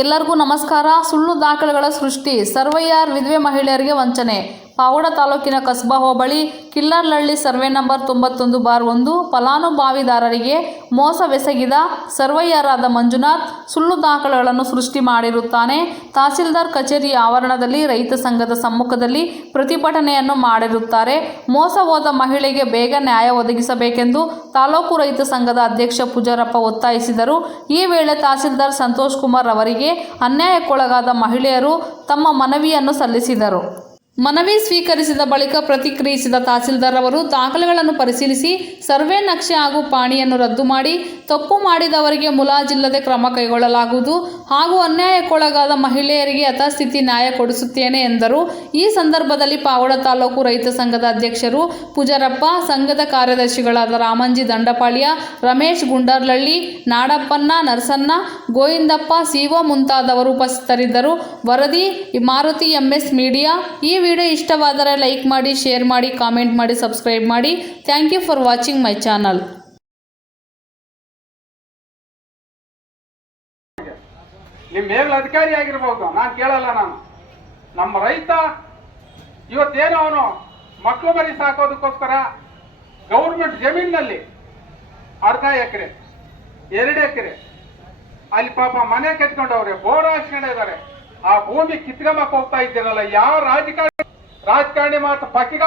ಎಲ್ಲರಿಗೂ ನಮಸ್ಕಾರ. ಸುಳ್ಳು ದಾಖಲೆಗಳ ಸೃಷ್ಟಿ, ಸರ್ವಯ್ಯರ್ ವಿಧವೆ ಮಹಿಳೆಯರಿಗೆ ವಂಚನೆ. ಪಾವಗಡ ತಾಲೂಕಿನ ಕಸ್ಬಾ ಹೋಬಳಿ ಕಿಲ್ಲರ್ಲಹಳ್ಳಿ ಸರ್ವೆ ನಂಬರ್ 91/1 ಫಲಾನುಭವಿದಾರರಿಗೆ ಮೋಸವೆಸಗಿದ ಸರ್ವಯ್ಯರಾದ ಮಂಜುನಾಥ್ ಸುಳ್ಳು ದಾಖಲೆಗಳನ್ನು ಸೃಷ್ಟಿ ಮಾಡಿರುತ್ತಾನೆ. ತಹಸೀಲ್ದಾರ್ ಕಚೇರಿ ಆವರಣದಲ್ಲಿ ರೈತ ಸಂಘದ ಸಮ್ಮುಖದಲ್ಲಿ ಪ್ರತಿಭಟನೆಯನ್ನು ಮಾಡಿರುತ್ತಾರೆ. ಮೋಸ ಹೋದ ಮಹಿಳೆಗೆ ಬೇಗ ನ್ಯಾಯ ಒದಗಿಸಬೇಕೆಂದು ತಾಲೂಕು ರೈತ ಸಂಘದ ಅಧ್ಯಕ್ಷ ಪೂಜಾರಪ್ಪ ಒತ್ತಾಯಿಸಿದರು. ಈ ವೇಳೆ ತಹಸೀಲ್ದಾರ್ ಸಂತೋಷ್ ಕುಮಾರ್ ಅವರಿಗೆ ಅನ್ಯಾಯಕ್ಕೊಳಗಾದ ಮಹಿಳೆಯರು ತಮ್ಮ ಮನವಿಯನ್ನು ಸಲ್ಲಿಸಿದರು. ಮನವಿ ಸ್ವೀಕರಿಸಿದ ಬಳಿಕ ಪ್ರತಿಕ್ರಿಯಿಸಿದ ತಹಸೀಲ್ದಾರ್ ಅವರು ದಾಖಲೆಗಳನ್ನು ಪರಿಶೀಲಿಸಿ ಸರ್ವೆ ನಕ್ಷೆ ಹಾಗೂ ಪಾಣಿಯನ್ನು ರದ್ದು ಮಾಡಿ ತಪ್ಪು ಮಾಡಿದವರಿಗೆ ಮುಲಾಜಿಲ್ಲದೆ ಕ್ರಮ ಕೈಗೊಳ್ಳಲಾಗುವುದು ಹಾಗೂ ಅನ್ಯಾಯಕ್ಕೊಳಗಾದ ಮಹಿಳೆಯರಿಗೆ ಯಥಾಸ್ಥಿತಿ ನ್ಯಾಯ ಕೊಡಿಸುತ್ತೇನೆ ಎಂದರು. ಈ ಸಂದರ್ಭದಲ್ಲಿ ಪಾವಗಡ ತಾಲೂಕು ರೈತ ಸಂಘದ ಅಧ್ಯಕ್ಷರು ಪೂಜಾರಪ್ಪ, ಸಂಘದ ಕಾರ್ಯದರ್ಶಿಗಳಾದ ರಾಮಂಜಿ ದಂಡಪಾಳ್ಯ, ರಮೇಶ್ ಗುಂಡರ್ಲಹಳ್ಳಿ, ನಾಡಪ್ಪಣ್ಣ, ನರಸಣ್ಣ, ಗೋವಿಂದಪ್ಪ, ಸಿಒ ಮುಂತಾದವರು ಉಪಸ್ಥಿತರಿದ್ದರು. ವರದಿ ಮಾರುತಿ MS ಮೀಡಿಯಾ. ಈ ವಿಡಿಯೋ ಇಷ್ಟವಾದರೆ ಲೈಕ್ ಮಾಡಿ, ಶೇರ್ ಮಾಡಿ, ಕಾಮೆಂಟ್ ಮಾಡಿ, ಸಬ್ಸ್ಕ್ರೈಬ್ ಮಾಡಿ. Thank you for watching my channel. ನಿಮ್ಮ ಮೇಲಧಿಕಾರಿ ಆಗಿರ್ಬೋದು, ನಾನು ಕೇಳಲ್ಲ. ನಮ್ಮ ರೈತ ಇವತ್ತೇನೋ ಅವನು ಮಕ್ಕಳು ಮರಿ ಸಾಕೋದಕ್ಕೋಸ್ಕರ ಗೌರ್ಮೆಂಟ್ ಜಮೀನಿನಲ್ಲಿ ಅರ್ಧ ಎಕರೆ 2 ಎಕರೆ ಅಲ್ಲಿ ಪಾಪ ಮನೆ ಕೆತ್ಕೊಂಡವ್ರೆ, ಬೋರ್ ಹಾಕ್ಸ್ಕೊಂಡಿದ್ದಾರೆ. ಆ ಭೂಮಿ ಕಿತ್ಕೊಂಬಕ್ ಹೋಗ್ತಾ ಇದ್ದೀರಲ್ಲ, ಯಾವ ರಾಜಕಾರಣಿ ಮಾತು ಪಕ್ಕಿಗ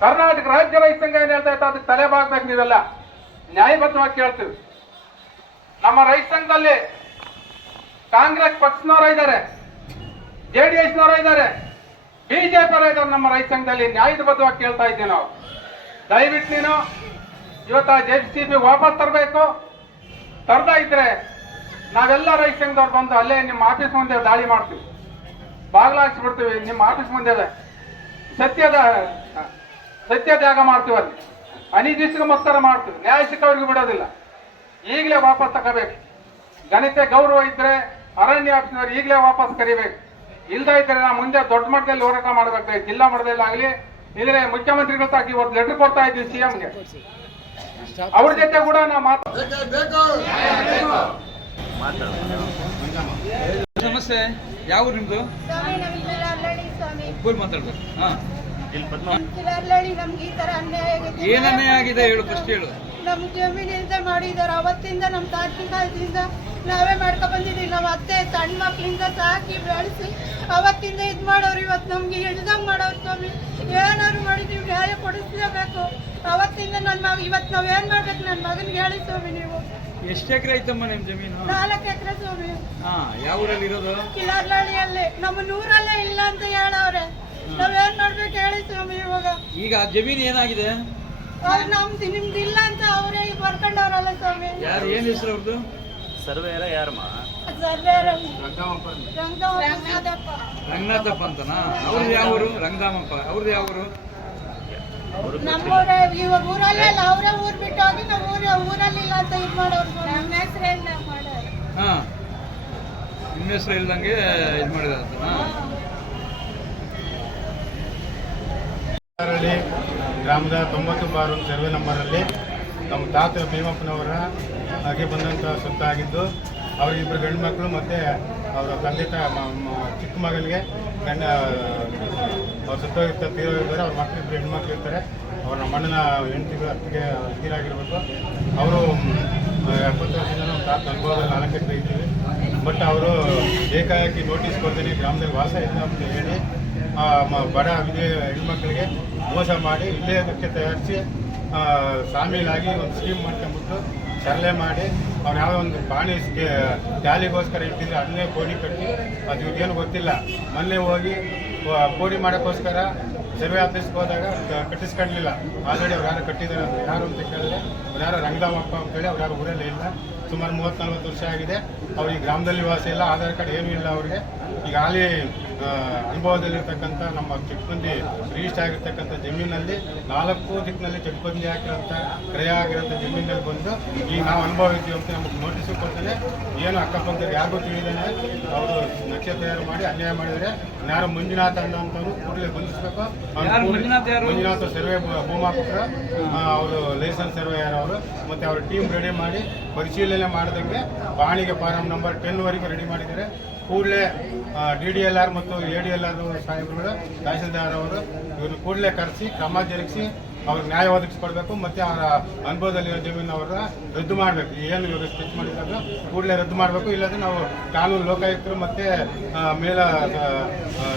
ಕರ್ನಾಟಕ ರಾಜ್ಯ ರೈತ ಸಂಘ ಏನ್ ಹೇಳ್ತಾ ಇತ್ತು ಅದಕ್ಕೆ ತಲೆ ಬಾಗ್ಬೇಕು. ನೀವೆಲ್ಲ ನ್ಯಾಯಬದ್ಧವಾಗಿ ಕೇಳ್ತೀವಿ. ನಮ್ಮ ರೈತ ಸಂಘದಲ್ಲಿ ಕಾಂಗ್ರೆಸ್ ಪಕ್ಷನವರು ಇದ್ದಾರೆ, JDS ನವರು ಇದ್ದಾರೆ, BJP ಅವರು ಇದ್ದಾರೆ. ನಮ್ಮ ರೈತ ಸಂಘದಲ್ಲಿ ನ್ಯಾಯಬದ್ಧವಾಗಿ ಕೇಳ್ತಾ ಇದ್ದೀವಿ ನಾವು. ದಯವಿಟ್ಟು ನೀನು ಇವತ್ತು JCB ವಾಪಸ್ ತರಬೇಕು. ತರದ ಇದ್ರೆ ನಾವೆಲ್ಲ ರೈತ ಸಂಘದವ್ರು ಬಂದು ಅಲ್ಲೇ ನಿಮ್ಮ ಆಫೀಸ್ ಮುಂದೆ ದಾಳಿ ಮಾಡ್ತೀವಿ, ಬಾಗ್ಲಾಕ್ಸ್ಬಿಡ್ತೀವಿ. ನಿಮ್ಮ ಆಫೀಸ್ ಮುಂದೆ ಸತ್ಯತ್ಯಾಗ ಮಾಡ್ತೀವಿ, ಅಲ್ಲಿ ಅನಿರ್ದಿಷ್ಟಗೋಸ್ಕರ ಮಾಡ್ತೀವಿ. ನ್ಯಾಯ ಸಿಕ್ಕವ್ರಿಗೆ ಬಿಡೋದಿಲ್ಲ. ಈಗಲೇ ವಾಪಸ್ ತಗೋಬೇಕು. ಘನತೆ ಗೌರವ ಇದ್ರೆ ಅರಣ್ಯ ಆಫೀಸ್ನವ್ರು ಈಗಲೇ ವಾಪಸ್ ಕರಿಬೇಕು. ಇಲ್ದ ಇದ್ರೆ ನಾವು ಮುಂದೆ ದೊಡ್ಡ ಮಟ್ಟದಲ್ಲಿ ಹೋರಾಟ ಮಾಡಬೇಕಾಗಿ ಜಿಲ್ಲಾ ಮಟ್ಟದಲ್ಲಿ ಆಗಲಿ, ಇದ್ರೆ ಮುಖ್ಯಮಂತ್ರಿಗಳ ತಾಕಿ ಇವತ್ತು ಲೆಟರ್ ಕೊಡ್ತಾ ಇದ್ದೀವಿ CMಗೆ. ಅವ್ರ ಜೊತೆ ಕೂಡ ನಾವು ಸಮಸ್ಯೆ ಯಾವ ನಿಮ್ದು ಮಾತಾಡ್ಬೇಕು. ಏನ್ ಅನ್ಯಾಯ ಆಗಿದೆ ಹೇಳು, ಫಸ್ಟ್ ಹೇಳು. ನಮ್ ಜಮೀನಿಂದ ಮಾಡಿದಾರೆ. ಅವತ್ತಿಂದ ನಮ್ ತಾತ ಕಾಲದಿಂದ ನಾವೇ ಮಾಡ್ಕೊ ಬಂದಿದ್ದೀವಿ. ನಮ್ಮ ಅತ್ತೆ ಸಣ್ಣ ಮಕ್ಳಿಂದ ಸಾಕಿ ಬೆಳೆಸಿ ಅವತ್ತಿಂದ ಇದ್ ಮಾಡೋರು. ಇವತ್ತು ನಮ್ಗೆ ಹಿಡ್ದಂಗ್ ಮಾಡೋರು. ಸ್ವಾಮಿ ಏನಾದ್ರು ಮಾಡಿದೀವಿ, ನ್ಯಾಯ ಕೊಡಿಸ್ಲೇಬೇಕು. ಅವತ್ತಿಂದ ನನ್ನ ಮಗ ಇವತ್ತು ನಾವ್ ಏನ್ ಮಾಡ್ಬೇಕು, ನನ್ನ ಮಗನ್ಗೆ ಹೇಳಿ ಸ್ವಾಮಿ. ನೀವು ಎಷ್ಟು ಎಕರೆ ಐತಮ್ಮ ನಿಮ್ ಜಮೀನು? 4 ಎಕರೆ ಸ್ವಾಮಿ. ಯಾವ ಊರಲ್ಲಿ ಇರೋದು? ಕಿಲ್ಲರ್ಲಹಳ್ಳಿಯಲ್ಲಿ. ನಮ್ಮ ನೂರಲ್ಲೇ ಇಲ್ಲ ಅಂತ ಹೇಳವ್ರೆ. ನಾವೇನ್ ಮಾಡ್ಬೇಕು ಹೇಳಿ ಸ್ವಾಮಿ. ಇವಾಗ ಈಗ ಜಮೀನು ಏನಾಗಿದೆ? ನಮ್ದು ನಿಮ್ದು ಇಲ್ಲ ಅಂತ ಅವರೇ ಬರ್ಕೊಂಡವ್ರಲ್ಲ ಸ್ವಾಮಿ. ಯಾರು, ಏನ್ ಹೆಸರು ಅವ್ರದ್ದು? ಸರ್ವೇರ ಯಾರಮ್ಮ? ರಂಗನಾಥಪ್ಪ ಅಂತನಾ? ಅವ್ರದ್ದು ಯಾವ ಊರು? ರಂಗದಾಮಪ್ಪ ಅವ್ರದ್ದು ಯಾವ ಊರು? ನಮ್ಮೂರೇ. ಇವಾಗ ಊರಲ್ಲೇ ಅಲ್ಲ, ಅವರೇ ಊರ್ ಬಿಟ್ಟು ಹೋಗಿ ನಾವು ಊರಲ್ಲಿ ಇಲ್ಲ ಅಂತ ಇದು ಮಾಡೋರು. ನಮ್ಮ ಹೆಸರು ಇಲ್ಲ ಮಾಡೋರು. ನಿಮ್ಮ ಹೆಸರು ಇಲ್ದಂಗೆ ಇದು ಮಾಡಿದ ಅಂತನಾ? ಗ್ರಾಮದ 90/1 ಸರ್ವೆ ನಂಬರಲ್ಲಿ ನಮ್ಮ ತಾತ ಭೀಮಪ್ಪನವರ ಹಾಗೆ ಬಂದಂಥ ಸೊತ್ತ ಆಗಿದ್ದು, ಅವರಿಬ್ಬರು ಗಂಡು ಮಕ್ಕಳು ಮತ್ತು ಅವರ ತಂದೆ ಚಿಕ್ಕ ಮಗನಿಗೆ ಅವ್ರು ಸುತ್ತೋಗಿರ್ತಾರೆ, ತೀರೋಗಿರ್ತಾರೆ. ಅವ್ರ ಮಕ್ಕಳಿಬ್ಬರು ಹೆಣ್ಮಕ್ಳು ಇರ್ತಾರೆ. ಅವ್ರ ನಮ್ಮ ಅಣ್ಣನ ಹೆಂಡತಿಗಳು ಅತ್ತಿಗೆ ತೀರಾಗಿರ್ಬೇಕು. ಅವರು 70 ವರ್ಷದಿಂದ ನಮ್ಮ ತಾತ ಅನುಭವದಲ್ಲಿ 4 ಎಕರೆ ಇದ್ದೀವಿ. ಬಟ್ ಅವರು ಏಕಾಏಕಿ ನೋಟಿಸ್ ಕೊಡ್ತೀನಿ ಗ್ರಾಮದಲ್ಲಿ ವಾಸ ಇಲ್ಲ ಅಂತ ಹೇಳಿ ಬಡ ಹೆಣ್ಮಕ್ಳಿಗೆ ಮೋಸ ಮಾಡಿ ವಿಲೇಯಕ್ಕೆ ತಯಾರಿಸಿ ಶಾಮೀಲಾಗಿ ಒಂದು ಸ್ಕೀಮ್ ಮಾಡ್ಕೊಂಡ್ಬಿಟ್ಟು ಸರಳೆ ಮಾಡಿ ಅವ್ರು ಯಾವುದೋ ಒಂದು ಪಾಣಿ ಜಾಲಿಗೋಸ್ಕರ ಇಟ್ಟಿದ್ರೆ ಅದನ್ನೇ ಕೋಡಿ ಕಟ್ಟಿ, ಅದು ಇವ್ರಿಗೇನು ಗೊತ್ತಿಲ್ಲ. ಮೊನ್ನೆ ಹೋಗಿ ಕೋಡಿ ಮಾಡೋಕ್ಕೋಸ್ಕರ ಸರ್ವೆ ಆಫೀಸ್ಗೆ ಹೋದಾಗ ಕಟ್ಟಿಸ್ಕೊಳ್ಳಲಿಲ್ಲ. ಆಲ್ರೆಡಿ ಅವ್ರು ಯಾರು ಕಟ್ಟಿದ್ದಾರೆ ಅಂತ ಯಾರು ಅಂತ ಕೇಳಿದ್ರೆ ಅವ್ರು ಯಾರೋ ರಂಗದಾಮಪ್ಪ ಅಂತೇಳಿ ಅವ್ರು ಯಾರು ಊರಲ್ಲೇ ಇಲ್ಲ. ಸುಮಾರು 30-40 ವರ್ಷ ಆಗಿದೆ. ಅವ್ರಿಗೆ ಗ್ರಾಮದಲ್ಲಿ ವಾಸ ಇಲ್ಲ, ಆಧಾರ್ ಕಾರ್ಡ್ ಏನೂ ಇಲ್ಲ ಅವ್ರಿಗೆ. ಈಗಾಗಲೇ ಅನುಭವದಲ್ಲಿರ್ತಕ್ಕಂಥ ನಮ್ಮ ಚೆಕ್ಬಂದಿ ರಿಜಿಸ್ಟರ್ ಆಗಿರ್ತಕ್ಕಂಥ ಜಮೀನಲ್ಲಿ 4 ದಿಕ್ಕಿನಲ್ಲಿ ಚೆಕ್ಬಂದಿ ಹಾಕಿರೋಂಥ ಕ್ರಯ ಆಗಿರೋಂಥ ಜಮೀನಲ್ಲಿ ಬಂದು ಈಗ ನಾವು ಅನುಭವ ಇದ್ದೀವಿ ಅಂತ ನಮಗೆ ನೋಟಿಸು ಕೊಡ್ತಾರೆ. ಏನು ಅಕ್ಕಪಕ್ಕದಲ್ಲಿ ಯಾರಿಗೂ ತಿಳಿದಾನೆ ಅವರು ನಕ್ಷೆ ತಯಾರು ಮಾಡಿ ಅನ್ಯಾಯ ಮಾಡಿದರೆ ಯಾರು ಮಂಜುನಾಥ್ ಅನ್ನೋಂಥವ್ರು ಕೂಡಲೇ ಬಂಧಿಸಬೇಕು. ಮಂಜುನಾಥ್ ಸರ್ವೆ ಭೂಮಾಪಕರು, ಅವರು ಲೈಸೆನ್ಸ್ ಸರ್ವೇಯರ್ ಅವರು, ಮತ್ತು ಅವ್ರ ಟೀಮ್ ರೆಡಿ ಮಾಡಿ ಪರಿಶೀಲನೆ ಮಾಡಿದಂಗೆ ಬಾಣಿಗೆ ಫಾರಂ ನಂಬರ್ 10ವರೆಗೂ ರೆಡಿ ಮಾಡಿದ್ದಾರೆ. ಕೂಡಲೇ DDLR ಮತ್ತು ADLR ಸಾಹೇಬರುಗಳು, ತಹಸೀಲ್ದಾರ್ ಅವರು ಇವ್ರನ್ನ ಕೂಡಲೇ ಕರೆಸಿ ಕ್ರಮ ಜರುಗಿಸಿ ಅವ್ರಿಗೆ ನ್ಯಾಯ ಒದಗಿಸ್ಕೊಡ್ಬೇಕು. ಮತ್ತು ಅವರ ಅನುಭವದಲ್ಲಿರೋ ಜಮೀನು ಅವ್ರನ್ನ ರದ್ದು ಮಾಡಬೇಕು. ಏನು ಇವರು ಸ್ಕೆಚ್ ಮಾಡಿದಾಗ ಕೂಡಲೇ ರದ್ದು ಮಾಡಬೇಕು. ಇಲ್ಲಾಂದರೆ ನಾವು ಕಾನೂನು ಲೋಕಾಯುಕ್ತರು ಮತ್ತು ಮೇಲ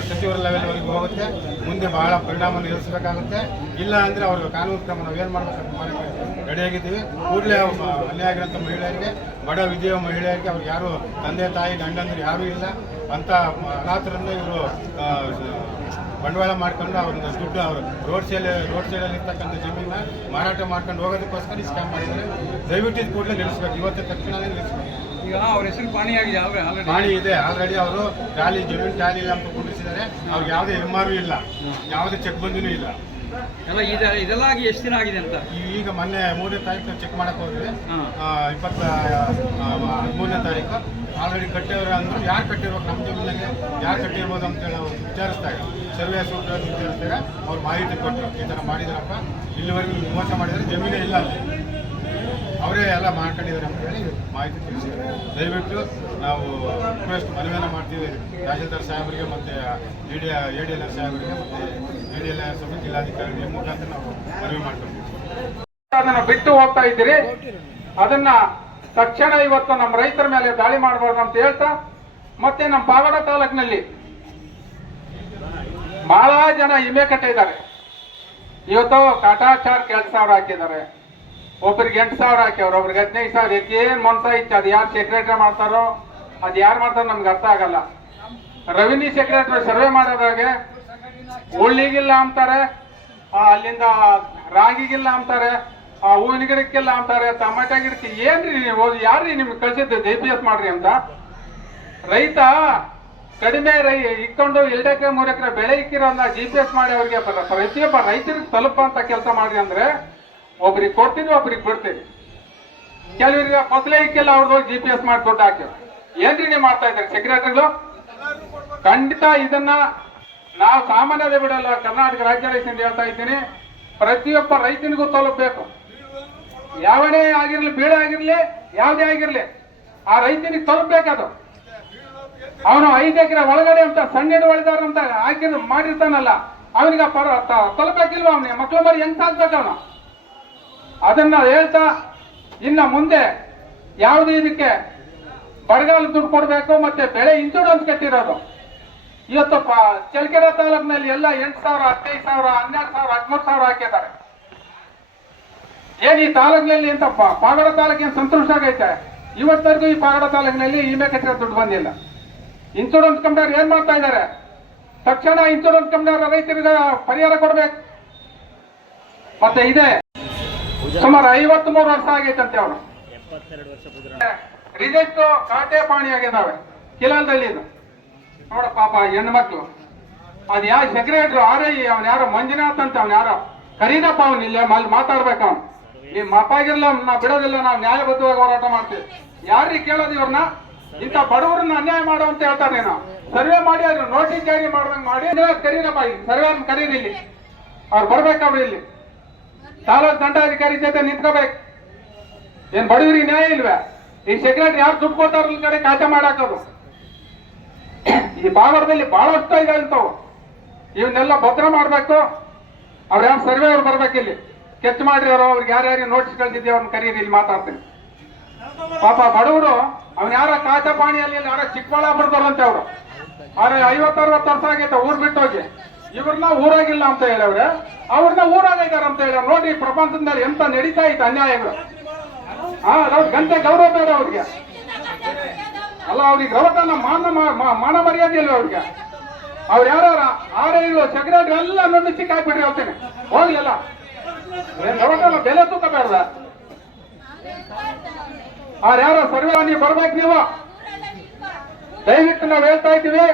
ಸಚಿವರ ಲೆವೆಲ್ವರೆಗೂ ಹೋಗುತ್ತೆ. ಮುಂದೆ ಬಹಳ ಪರಿಣಾಮ ಎದುರಿಸಬೇಕಾಗುತ್ತೆ. ಇಲ್ಲ ಅಂದರೆ ಅವರು ಕಾನೂನು ಕ್ರಮ ನಾವು ಏನು ಮಾಡಬೇಕು ಅಂತ ಮಾಡಿ ರೆಡಿಯಾಗಿದ್ದೀವಿ. ಕೂಡಲೇ ಅನ್ಯಾಯ ಆಗಿರೋಂಥ ಮಹಿಳೆಯರಿಗೆ, ಬಡ ವಿಧೇಯ ಮಹಿಳೆಯರಿಗೆ, ಅವ್ರಿಗೆ ಯಾರು ತಂದೆ ತಾಯಿ ಗಂಡಂದ್ರೆ ಯಾರೂ ಇಲ್ಲ ಅಂತ ಅನಾಥರನ್ನ ಇವರು ಬಂಡವಾಳ ಮಾಡ್ಕೊಂಡು ಅವ್ರನ್ನ ದುಡ್ಡು ಅವರು ರೋಡ್ ಸೈಡಲ್ಲಿ ಇರ್ತಕ್ಕಂಥ ಜಮೀನ ಮಾರಾಟ ಮಾಡ್ಕೊಂಡು ಹೋಗೋದಕ್ಕೋಸ್ಕರ ಸ್ಕ್ಯಾಮ್ ಮಾಡಿದ್ದಾರೆ. ದಯವಿಟ್ಟು ಇದು ಕೂಡಲೇ ನಿಲ್ಲಿಸ್ಬೇಕು. ಇವತ್ತೇ ತಕ್ಷಣವೇ ನಿಲ್ಲಿಸ್ಬೇಕು. ಈಗ ಅವ್ರ ಹೆಸರು ಪಾಣಿಯಾಗಿದೆ, ಪಾಣಿ ಇದೆ ಆಲ್ರೆಡಿ. ಅವರು ಜಮೀನು ಟ್ಯಾಲಿ ಇಲ್ಲ ಅಂತ ಕೂಡಿಸಿದ್ದಾರೆ. ಅವ್ರಿಗೆ ಯಾವುದೇ MRU ಇಲ್ಲ, ಯಾವುದೇ ಚೆಕ್ ಬಂದಿನೂ ಇಲ್ಲ. ಎಲ್ಲ ಇದೆಲ್ಲ ಆಗಿ ಎಷ್ಟು ದಿನ ಆಗಿದೆ ಅಂತ ಈಗ ಮೊನ್ನೆ 3ನೇ ತಾರೀಕು ಚೆಕ್ ಮಾಡಕ್ಕೆ ಹೋದ್ವಿ. 13ನೇ ತಾರೀಕು ಆಲ್ರೆಡಿ ಕಟ್ಟಿಯವರು ಅಂದ್ರು. ಯಾರು ಕಟ್ಟಿರ್ಬೇಕು ನಮ್ಮ ಜಮೀನಿಗೆ, ಯಾರು ಕಟ್ಟಿರ್ಬೋದು ಅಂತೇಳಿ ನಾವು ವಿಚಾರಿಸಿದಾಗ ಸರ್ವೆ ಸೂತ್ರ ವಿಚಾರಿಸಿದಾಗ ಅವ್ರು ಮಾಹಿತಿ ಕೊಟ್ಟರು. ಈ ಥರ ಮಾಡಿದಾರಪ್ಪ, ಇಲ್ಲಿವರೆಗೂ ಮೋಸ ಮಾಡಿದರೆ ಜಮೀನೇ ಇಲ್ಲ ಅಲ್ಲಿ, ಅವರೇ ಎಲ್ಲ ಮಾಡ್ಕೊಂಡಿದ್ದಾರೆ ಅಂತ ಹೇಳಿ ಮಾಹಿತಿ ತಿಳಿಸಿದ್ದಾರೆ. ದಯವಿಟ್ಟು ನಾವು ರಿಕ್ವೆಸ್ಟ್ ಮನವಿಯನ್ನು ಮಾಡ್ತೀವಿ ತಹಸೀಲ್ದಾರ್ ಸಾಹೇಬರಿಗೆ ಮತ್ತು ADLR ಸಾಹೇಬರಿಗೆ ಮತ್ತು ADLR ಸಮೇತ ಜಿಲ್ಲಾಧಿಕಾರಿ ಮುಖಾಂತರ ನಾವು ಮನವಿ ಮಾಡ್ತೀವಿ. ಅದನ್ನ ಬಿಟ್ಟು ಹೋಗ್ತಾ ಇದ್ದೀರಿ, ಅದನ್ನ ತಕ್ಷಣ ಇವತ್ತು ನಮ್ಮ ರೈತರ ಮೇಲೆ ದಾಳಿ ಮಾಡಬಾರ್ದು ಅಂತ ಹೇಳ್ತಾ, ಮತ್ತೆ ನಮ್ಮ ಪಾವಗಡ ತಾಲೂಕಿನಲ್ಲಿ ಬಹಳ ಜನ ಇಮೆ ಕಟ್ಟಿದ್ದಾರೆ. ಇವತ್ತು ಕಾಟಾಚಾರ್ 2,000 ಹಾಕಿದ್ದಾರೆ, ಒಬ್ಬರಿಗೆ 8,000 ಹಾಕ್ಯವ್ರು, ಒಬ್ರಿಗೆ 15,000. ಏನ್ ಮನ್ಸ ಇತ್ತು, ಅದು ಯಾರು ಸೆಕ್ರೆಟರಿ ಮಾಡ್ತಾರೋ, ಅದು ಯಾರು ಮಾಡ್ತಾರೋ ನಮ್ಗೆ ಅರ್ಥ ಆಗಲ್ಲ. ರೆವಿನ್ಯೂ ಸೆಕ್ರೆಟರಿ ಸರ್ವೆ ಮಾಡೋದ್ರಾಗೆ ಉಳ್ಳಿಗಿಲ್ಲ ಅಂತಾರೆ, ಅಲ್ಲಿಂದ ರಾಗಿಗಿಲ್ಲ ಅಂತಾರೆ, ಹೂವಿನ ಗಿಡಕ್ಕಿಲ್ಲ ಅಂತಾರೆ, ಟಮಾಟೆ ಗಿಡಕ್ಕೆ. ಏನ್ರಿ ನೀವು ಯಾರ್ರಿ ನಿಮ್ಗೆ ಕಳ್ಸಿದ್ದು GPS ಮಾಡ್ರಿ ಅಂತ? ರೈತ ಕಡಿಮೆ ಇಕ್ಕೊಂಡು 2 ಎಕರೆ 3 ಎಕರೆ ಬೆಳೆ ಇಕ್ಕಿರೋನ್ನ GPS ಮಾಡಿ ಅವ್ರಿಗೆ ಪ್ರತಿಯೊಬ್ಬ ರೈತರಿಗೆ ತಲುಪಂತ ಕೆಲಸ ಮಾಡ್ರಿ ಅಂದ್ರೆ ಒಬ್ರಿಗೆ ಕೊಡ್ತೀವಿ, ಒಬ್ರಿಗೆ ಬಿಡ್ತೀವಿ. ಕೆಲವರಿಗೆ ಫಸಲೇ ಇಕ್ಕಿಲ್ಲ, ಅವ್ರದ್ದು GPS ಮಾಡಿ ದುಡ್ಡು ಹಾಕಿವ್. ಏನ್ರಿ ನೀವು ಮಾಡ್ತಾ ಇದ್ದಾರೆ ಸೆಕ್ರೆಟರಿಗಳು? ಖಂಡಿತ ಇದನ್ನ ನಾವು ಸಾಮಾನ್ಯದ ಬಿಡಲ್ಲ. ಕರ್ನಾಟಕ ರಾಜ್ಯ ರೈತರಿಂದ ಹೇಳ್ತಾ ಇದ್ದೀನಿ, ಪ್ರತಿಯೊಬ್ಬ ರೈತನಿಗೂ ತಲುಪಬೇಕು. ಯಾವನೇ ಆಗಿರ್ಲಿ, ಬೀಳ ಆಗಿರ್ಲಿ, ಯಾವುದೇ ಆಗಿರ್ಲಿ, ಆ ರೈತನಿಗೆ ತಲುಪಬೇಕದು. ಅವನು 5 ಎಕರೆ ಒಳಗಡೆ ಅಂತ ಸಣ್ಣ ಹಿಡುವಳಿದಾರ ಅಂತ ಮಾಡಿರ್ತಾನಲ್ಲ, ಅವನಿಗೆ ತಲುಪಬೇಕಿಲ್ವ? ಅವನಿಗೆ ಮಕ್ಕಳು ಮರಿ ಹೆಂಗ್ ಸಾಕ್ಬೇಕು ಅವನು? ಅದನ್ನ ಹೇಳ್ತಾ, ಇನ್ನ ಮುಂದೆ ಯಾವುದೇ ಇದಕ್ಕೆ ಬಡಗಾಲ ದುಡ್ಡು ಕೊಡಬೇಕು. ಮತ್ತೆ ಬೆಳೆ ಇನ್ಶೂರೆನ್ಸ್ ಕಟ್ಟಿರೋದು ಇವತ್ತು ಚಳ್ಳಕೆರೆ ತಾಲೂಕಿನಲ್ಲಿ ಎಲ್ಲ 8,000, 15,000, 12,000, 13,000 ಹಾಕಿದ್ದಾರೆ. ಏನ್ ಈ ತಾಲೂಕಿನಲ್ಲಿ ಅಂತ ಪಾವಗಡ ತಾಲೂಕಿನ ಸಂತೋಷ ಆಗೈತೆ. ಇವತ್ತರೆಗೂ ಈ ಪಾವಗಡ ತಾಲೂಕಿನಲ್ಲಿ ಇಮೆ ಕಟ್ಟಿರೋ ದುಡ್ಡು ಬಂದಿಲ್ಲ. ಇನ್ಶೂರೆನ್ಸ್ ಕಂಪನಿಯವರು ಏನ್ ಮಾಡ್ತಾ ಇದ್ದಾರೆ? ತಕ್ಷಣ ಇನ್ಶೂರೆನ್ಸ್ ಕಂಪನಿಯವರ ರೈತರಿಗೆ ಪರಿಹಾರ ಕೊಡ್ಬೇಕು. ಮತ್ತೆ ಇದೆ ಸುಮಾರು 53 ವರ್ಷ ಆಗೈತಂತೆ. ಅವರು ರಿಜೆಕ್ಟ್ ಖಾತೆ ಪಾಣಿ ಆಗಿದ್ದಾವೆ ಕಿಲಾಲದಲ್ಲಿ. ಇದು ನೋಡ ಪಾಪ ಹೆಣ್ಣು ಮಕ್ಳು. ಅದ್ ಯಾವ ಸೆಕ್ರೆಟರಿ RI ಅವ್ನು ಯಾರೋ ಮಂಜುನಾಥ್ ಅಂತ, ಅವ್ನು ಯಾರೋ ಕರೀನಪ್ಪ, ಅವ್ನು ಇಲ್ಲ ಅಲ್ಲಿ ಮಾತಾಡ್ಬೇಕು. ಅವ್ನು ನಿಮ್ ಅಪ್ಪಾಗಿರ್ಲ ನಾವು ಬಿಡೋದಿಲ್ಲ, ನಾವು ನ್ಯಾಯಬದ್ಧವಾಗಿ ಹೋರಾಟ ಮಾಡ್ತೀವಿ. ಯಾರಿಗೆ ಕೇಳೋದು ಇವ್ರನ್ನ? ಇಂಥ ಬಡವರನ್ನ ಅನ್ಯಾಯ ಮಾಡೋ ಅಂತ ಹೇಳ್ತಾರೆ. ನೀನು ಸರ್ವೆ ಮಾಡಿ ಅದ್ರ ನೋಟಿಸ್ ಜಾರಿ ಮಾಡ್ದಂಗ್ ಮಾಡಿ ಕರೀನಪ್ಪ, ಸರ್ವೆ ಕರೀರಿ, ಇಲ್ಲಿ ಅವ್ರು ಬರ್ಬೇಕವ್ರು. ಇಲ್ಲಿ ತಾಲೂಕು ದಂಡಾಧಿಕಾರಿ ಜೊತೆ ನಿಂತ್ಕೋಬೇಕು. ಏನ್ ಬಡವರಿಗೆ ನ್ಯಾಯ ಇಲ್ವೇ? ಈ ಸೆಕ್ರೆಟರಿ ಯಾರು ದುಡ್ಡು ಕೊಟ್ಟಾರ ಕಡೆ ಖಾತೆ ಮಾಡಾಕೋದು. ಈ ಪಾವಗಡದಲ್ಲಿ ಬಹಳಷ್ಟು ಇದಾಗಿರ್ತಾವ. ಇವನ್ನೆಲ್ಲ ಭದ್ರ ಮಾಡ್ಬೇಕು. ಅವ್ರು ಯಾರು ಸರ್ವೆ ಅವ್ರು ಬರ್ಬೇಕು. ಇಲ್ಲಿ ಕೆಚ್ ಮಾಡಿರೋರು, ಅವ್ರಿಗೆ ಯಾರ್ಯಾರಿಗೆ ನೋಟಿಸ್ ಕಳ್ಸಿದ್ದೀವಿ ಅವ್ರನ್ನ ಕರೀರಿ, ಇಲ್ಲಿ ಮಾತಾಡ್ತೀನಿ. ಪಾಪ ಬಡವರು ಅವ್ನ ಯಾರ ಖಾತೆ ಪಾಣಿಯಲ್ಲಿ ಯಾರ ಚಿಕ್ಕಬಳ್ಳಾಪುರದವ್ರಂತೆ. ಅವರು ಅವ್ರ 50-60 ವರ್ಷ ಆಗೈತೆ ಊರ್ ಬಿಟ್ಟು ಹೋಗಿ. ಇವ್ರನ್ನ ಊರಾಗಿಲ್ಲ ಅಂತ ಹೇಳವ್ರೆ, ಅವ್ರನ್ನ ಊರಾಗಿದ್ದಾರೆ ಅಂತ ಹೇಳ. ನೋಡಿ ಪ್ರಪಂಚದ ಮೇಲೆ ಎಂತ ನಡೀತಾ ಇತ್ತು ಅನ್ಯಾಯಗಳು. ಗಂಟೆ ಗೌರವ ಬೇಡ ಅವ್ರಿಗೆ ಅಲ್ಲ, ಅವ್ರಿಗೆ ಗೌರವ ಮಾನ ಮರ್ಯಾದೆ ಇಲ್ಲ ಅವ್ರಿಗೆ. ಅವ್ರು ಯಾರ RIಗಳು ಸೆಕ್ರೆಟರಿ ಎಲ್ಲ ನೋಡಿ ಸಿಕ್ಕಾಕ್ಬಿಡ್ರಿ ಹೇಳ್ತೇನೆ, ಹೋಗ್ಲಿಲ್ಲ. ಗೌರವ ಬೆಲೆ ತೂಕ ಬೇಡ. ಅವ್ರು ಯಾರೋ ಸರ್ವೆ ನೀವು ಬರ್ಬೇಕು. ನೀವು ದಯವಿಟ್ಟು ನಾವು ಹೇಳ್ತಾ ಇದ್ದೀವಿ,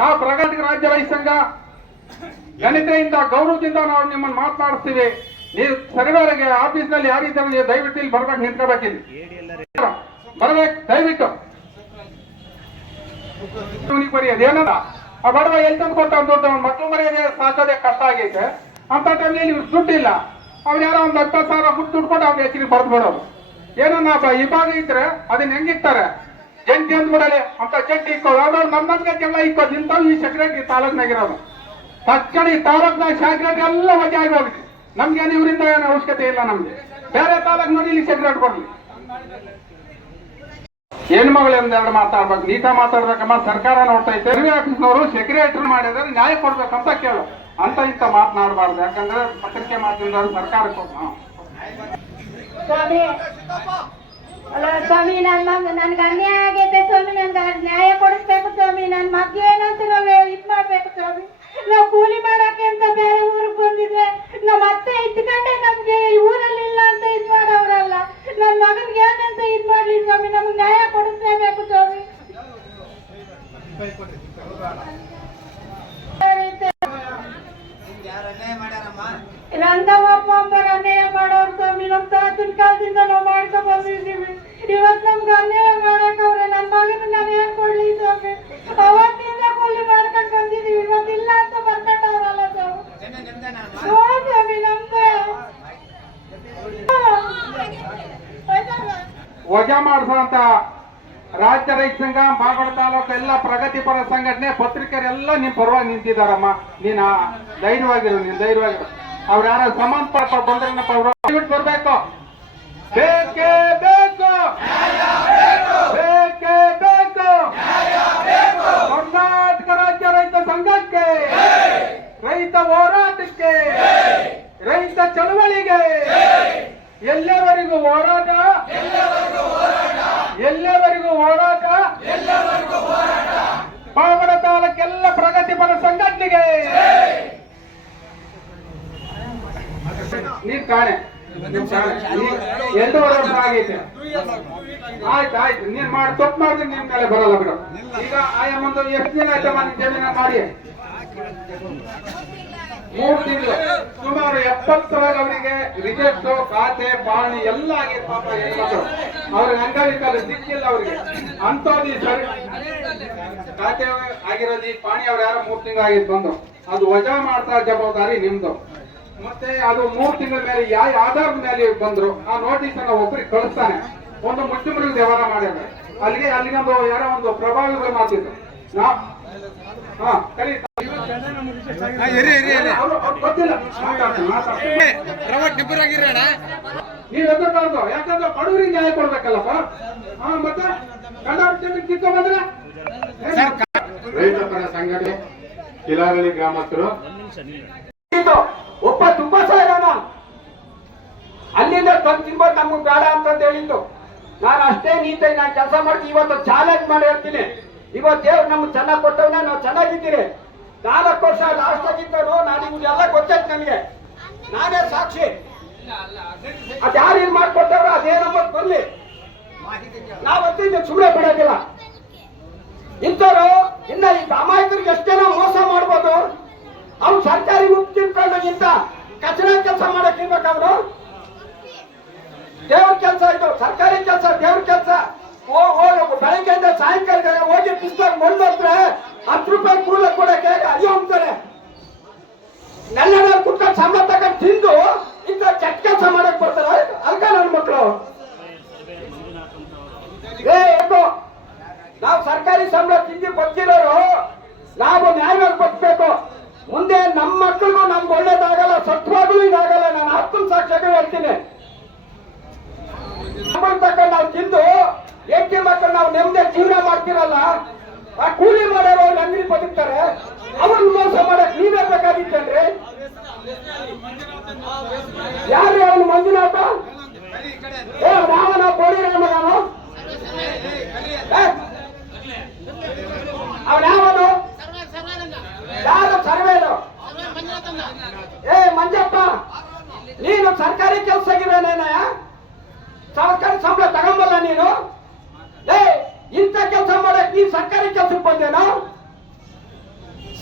ನಾವು ಪ್ರಗತಿ ರಾಜ್ಯ ರೈತ ಸಂಘ ಘನತೆಯಿಂದ ಗೌರವದಿಂದ ನಾವು ನಿಮ್ಮನ್ನು ಮಾತನಾಡಿಸ್ತೀವಿ. ನೀವು ಸರಿವರೆಗೆ ಆಫೀಸ್ನಲ್ಲಿ ಯಾರಿದ್ದಾರೆ ನೀವು ದಯವಿಟ್ಟು ಇಲ್ಲಿ ಬರ್ಬೇಕು, ನಿಂತ್ಕೋಬೇಕಿಲ್ಲಿ ಬರ್ಬೇಕು ದಯವಿಟ್ಟು. ಬರೆಯೋದೇನಲ್ಲ ಆ ಬಡವ ಎಲ್ಲಿ ತಂದು ಕೊಟ್ಟ ದುಡ್ಡು ಅವ್ನ ಮಕ್ಕಳು ಮರೆಯೋದೇ ಸಾಕೋದೇ ಕಷ್ಟ ಆಗೈತೆ. ಅಂತ ಟೈಮ್ನಲ್ಲಿ ಇವ್ರು ದುಡ್ಡಿಲ್ಲ, ಅವ್ರು ಯಾರೋ ಒಂದು 10,000 ದುಡ್ಡು ಕೊಟ್ಟು ಅವ್ರಿಗೆ ಹೆಚ್ಚಿಗೆ ಬರೆದು ಬಿಡೋದು. ಏನನ್ನ ವಿಭಾಗ ಇದ್ರೆ ಅದನ್ನ ಹೆಂಗಿರ್ತಾರೆ ಜಂಟಿ ಅಂದ್ಬಿಡಲಿ ಅಂತ ಜಂಟಿ ಇಕ್ಕೋದು. ಅವ್ರವ್ರು ನಮ್ಮಂಗೆಲ್ಲ ಇಕ್ಕೋದು. ಇಂಥವು ಈ ಸೆಕ್ರೆಟರಿ ತಾಲೂಕ್ನಾಗಿರೋದು ತಕ್ಷಣ ಈ ತಾಲೂಕ್ನಾಗ ಸೆಕ್ರೆಟರಿ ಎಲ್ಲ ವಜೆ ಆಗಿ ಹೋಗಿದೆ. ನಮ್ಗೇನು ಇವರಿಂದ ಏನು ಅವಶ್ಯಕತೆ ಇಲ್ಲ. ನಮ್ಗೆ ಬೇರೆ ತಾಲೂಕ್ ನೋಡಿ ಇಲ್ಲಿ ಸೆಕ್ರೆಟರಿ ಕೊಡ್ಲಿ. ಹೆಣ್ಮಗಳು ಒಂದೆರಡು ಮಾತಾಡ್ಬೇಕು, ನೀಟ ಮಾತಾಡ್ಬೇಕಮ್ಮ. ಸರ್ಕಾರ ನೋಡ್ತಾ ಇದ್ದೆ ರೆವಿನ್ಯೂ ಆಫೀಸ್ನವರು ಸೆಕ್ರೆಟರಿ ಮಾಡಿದ್ರೆ ನ್ಯಾಯ ಕೊಡ್ಬೇಕಂತ ಕೇಳು. ಅಂತ ಇಂತ ಮಾತನಾಡಬಾರ್ದು. ಯಾಕಂದ್ರೆ ಪತ್ರಿಕೆ ಮಾಧ್ಯಮದ ಸರ್ಕಾರಕ್ಕೆ ಸ್ವಾಮಿ ಅಲ್ಲ ಸ್ವಾಮಿ, ನನ್ಗೆ ಅನ್ಯಾಯ ಆಗೈತೆ ಸ್ವಾಮಿ, ನನ್ಗೆ ನ್ಯಾಯ ಕೊಡಿಸ್ಬೇಕು ಸ್ವಾಮಿ. ನನ್ನ ಮಗ್ಳು ಏನಂತ ನಾವು ಇದ್ ಮಾಡ್ಬೇಕು ಸ್ವಾಮಿ. ನಾವು ಕೂಲಿ ಮಾಡಕ್ಕೆ ಅಂತ ಬೇರೆ ಊರಿಗೆ ಬಂದಿದ್ರೆ ನಮ್ಮ ಅತ್ತೆ ಇದ್ಕೊಂಡೆ ನಮ್ಗೆ ಈ ಊರಲ್ಲಿ ಇಲ್ಲ ಅಂತ ಇದ್ ಮಾಡೋರಲ್ಲ. ನನ್ನ ಮಗನ್ಗೆ ಏನಂತ ಇದ್ ಮಾಡ್ಲಿ ಸ್ವಾಮಿ, ನಮ್ಗೆ ನ್ಯಾಯ ಕೊಡಿಸ್ಲೇಬೇಕು ಸ್ವಾಮಿ. ರಂಗಪ್ಪ ಅನ್ಯಾಯ ಮಾಡೋರು ಸ್ವಾಮಿ. ನಮ್ ತಾತನ ಕಾಲದಿಂದ ನಾವು ಮಾಡ್ಕೊ ಬಂದಿದ್ದೀವಿ. ಇವತ್ ನಮ್ಗೆ ಅನ್ಯಾಯ ಮಾಡಕ್ ಅವ್ರೆ. ನನ್ನ ಮಗನ ನಾನು ಏನ್ ಕೊಡ್ಲಿ ಸ್ವಾಮಿ? ಅವತ್ತಿಂದ ಕೂಲಿ ಮಾಡ್ಕೊಂಡ್ ಬಂದಿದೀವಿ. ಇವತ್ತು ಇಲ್ಲ ಅಂತ ಬರ್ಕೊಂಡವ್ರಲ್ಲ ಸ್ವಾಮಿ. ನಮ್ದು ವಜಾ ಮಾಡಿಸುವಂತ ರಾಜ್ಯ ರೈತ ಸಂಘ, ಬಾಗಡ ತಾಲೂಕು ಎಲ್ಲ ಪ್ರಗತಿಪರ ಸಂಘಟನೆ, ಪತ್ರಿಕೆರೆಲ್ಲ ನಿಮ್ ಪರವಾಗಿ ನಿಂತಿದ್ದಾರಮ್ಮ. ನೀನ್ ಧೈರ್ಯವಾಗಿರು, ನೀನ್ ಧೈರ್ಯವಾಗಿರು. ಅವ್ರು ಯಾರ ಸಂಬಂಧಪಟ್ಟ ಬಂದ್ರಪ್ಪ ಅವ್ರು ದಯವಿಟ್ಟು ಬರ್ಬೇಕು. ಬೇಕೇ ಬೇಕು, ಬೇಕೇ ಬೇಕು. ಕರ್ನಾಟಕ ರಾಜ್ಯ ರೈತ ಸಂಘಕ್ಕೆ, ರೈತ ಹೋರಾಟಕ್ಕೆ, ರೈತ ಚಳವಳಿಗೆ ಎಲ್ಲವರೆಗೂ ಹೋರಾಟ, ಎಲ್ಲವರೆಗೂ ಹೋರಾಟ. ಪಾವಗಡ ತಾಲೂಕೆಲ್ಲ ಪ್ರಗತಿಪರ ಸಂಘಟನೆಗೆ ನೀನ್ ಕಾಣೆ 2 ವರ್ಷ ಆಗೈತೆ. ಆಯ್ತು ನೀನ್ ಮಾಡಿ ತಪ್ಪು ಮಾಡಿದ್ರೆ ನಿನ್ ಮೇಲೆ ಬರಲ್ಲ ಬಿಡು. ಈಗ ಆಯಮ್ಮಂದು ಎಷ್ಟು ದಿನ ಆಯ್ತಮ್ಮ ನಿನ್ ಜಮೀನ ಮಾಡಿ? 3 ತಿಂಗಳು. ಸುಮಾರು 70 ಅವರಿಗೆ ರಿಜೆಕ್ಟ್, ಖಾತೆ ಪಾಣಿ ಎಲ್ಲ ಆಗಿತ್ತು ಪಾಪ ಹೆಣ್ಮಕ್ಳು. ಅವ್ರಿಗೆ ಅಂಗವಿಕಲ ಸಿಕ್ಕಿಲ್ಲ ಅವ್ರಿಗೆ. ಅಂತೋದಿ ಸರಿ ಖಾತೆ ಆಗಿರೋದು ಈ ಪಾಣಿ ಅವ್ರು ಯಾರೋ 3 ತಿಂಗಳು ಆಗಿತ್ತು ಬಂದು. ಅದು ವಜಾ ಮಾಡ್ತಾ ಜವಾಬ್ದಾರಿ ನಿಮ್ದು. ಮತ್ತೆ ಅದು 3 ತಿಂಗಳ ಮೇಲೆ ಯಾವ ಆಧಾರದ ಮೇಲೆ ಬಂದ್ರು ಆ ನೋಟಿಸ್ ಅನ್ನ ಒಬ್ಬರಿಗೆ ಕಳಿಸ್ತಾನೆ. ಒಂದು ಮುಖ್ಯಮಂತ್ರಿಗೆ ವ್ಯವಹಾರ ಮಾಡ್ಯಾರ. ಅಲ್ಲಿಗೊಂದು ಯಾರೋ ಒಂದು ಪ್ರಭಾವಿಗಳು ಮಾತಿದ್ರು. ನೀವ್ ಎದುರ್ಬಾರ್ದು, ಯಾಕಂದ್ರೆ ಬಡವರಿಗೆ ನ್ಯಾಯ ಕೊಡ್ಬೇಕಲ್ಲಪ್ಪ. ಮತ್ತೆ ಕಂಡ ಕಿತ್ಕೊಂಡ್ ಬಂದ್ರೆ ರೈತ ಪರ ಸಂಘಟನೆ ಕಿಲಾರಳ್ಳಿ ಗ್ರಾಮಸ್ಥರು ಒಬ್ಬ ತುಂಬಾ ಸಾಯನ ಅಲ್ಲಿಂದ ತಂದು ತಿನ್ಬೋದು ನಮ್ಗೆ ಬೇಡ ಅಂತ ಹೇಳಿದ್ದು. ನಾನು ಅಷ್ಟೇ ನೀಟಾಗಿ ನಾನು ಕೆಲಸ ಮಾಡ್ತೀನಿ. ಇವತ್ತು ಚಾಲೆಂಜ್ ಮಾಡಿ ಹೇಳ್ತೀನಿ. ಇವತ್ತು ದೇವ್ರು ನಮ್ಗೆ ಚೆನ್ನಾಗಿ ಕೊಟ್ಟವನ್ನ ನಾವು ಚೆನ್ನಾಗಿದ್ದೀರಿ. 4 ವರ್ಷ ಲಾಸ್ಟ್ ಆಗಿದ್ದರು. ನಾನು ನಿಮ್ಗೆಲ್ಲ ಗೊತ್ತಾಯ್ತು. ನನಗೆ ನಾನೇ ಸಾಕ್ಷಿ. ಅದ್ ಯಾರು ಏನ್ ಮಾಡ್ಕೊಟ್ಟವ್ರು ಅದೇ ನಂಬರ್ ಬರ್ಲಿ. ನಾವತ್ತಿಂದ ಸುಮ್ಮನೆ ಬಿಡೋದಿಲ್ಲ. ಇಂಥವ್ರು ಇನ್ನ ಈ ಅಮಾಯಕರಿಗೆ ಎಷ್ಟೇನ ಮೋಸ ಮಾಡ್ಬೋದು. ಅವ್ರು ಸರ್ಕಾರಿ ಉಪ್ಪು ತಿನ್ಕೊಂಡು ಇಂತ ಕಚಡ ಕೆಲಸ ಮಾಡಕ್ ಇರ್ಬೇಕವ್ರು. ದೇವ್ರ ಕೆಲಸ ಇದು, ಸರ್ಕಾರಿ ಕೆಲಸ, ದೇವ್ರ ಕೆಲಸ. ಬೆಳಗ್ಗೆಯಿಂದ ಸಾಯಂಕಾಲ ಹೋಗಿ ಪುಸ್ತಕ ಬಂದ್ರೆ 10 ರೂಪಾಯಿ ಕೂಲ ಕೊಡಕ್ಕೆ ಅಯ್ಯೋ ಅಂತಾರೆ. ನೆಲ್ಲ ಕುತ್ಕೊಂಡು ಸಂಬಳ ತಗೊಂಡು ತಿಂದು ಇಂತ ಕೆಟ್ಟ ಕೆಲಸ ಮಾಡಕ್ ಬರ್ತಾರೆ. ಅಲ್ಕ ನನ್ನ ಮಕ್ಕಳು ನಾವು ಸರ್ಕಾರಿ ಸಂಬಳ ತಿಂದು ಬರ್ತಿರೋರು ನಾವು ನ್ಯಾಯವಾಗಿ ಬದುಕಬೇಕು. ಮುಂದೆ ನಮ್ಮ ಮಕ್ಕಳಿಗೂ ನಮ್ಗೆ ಒಳ್ಳೇದಾಗಲ್ಲ, ಸತ್ವಾಗ್ಲೂ ಇದಾಗಲ್ಲ. ನಾನು ಆತ್ಮ ಸಾಕ್ಷಿಯಾಗಿ ಹೇಳ್ತೀನಿ. ತಕೊಂಡು ನಾವು ತಿಂದು ಹೆಂಡತಿ ಮಕ್ಕಳು ನಾವು ನೆಮ್ಮದಿ ಜೀವನ ಮಾಡ್ತಿರಲ್ಲ. ಆ ಕೂಲಿ ಮಾಡೋರು ಅಂಗಡಿ ಬದುಕ್ತಾರೆ. ಅವ್ರನ್ನ ಮೋಸ ಮಾಡಕ್ ನೀವೇ ಬೇಕಾಗಿತ್ತೇನ್ರಿ? ಯಾರು ಅವನು ಮಂಜುನಾಥ? ರಾಮನ ಬೋಳಿ ಮಗನು ಅವನ್ಯಾವನು? ಯಾರು ಸರ್ವೇನು? ಮಂಜಪ್ಪ, ನೀನು ಸರ್ಕಾರಿ ಕೆಲಸಗಿರೋನೇನ? ಸರ್ಕಾರಿ ಸಂಬಳ ತಗೊಂಬಲ್ಲ ನೀನು? ಇಂಥ ಕೆಲಸ ಮಾಡಕ್ ನೀನ್ ಸರ್ಕಾರಿ ಕೆಲ್ಸಕ್ಕೆ ಬಂದೇನೋ?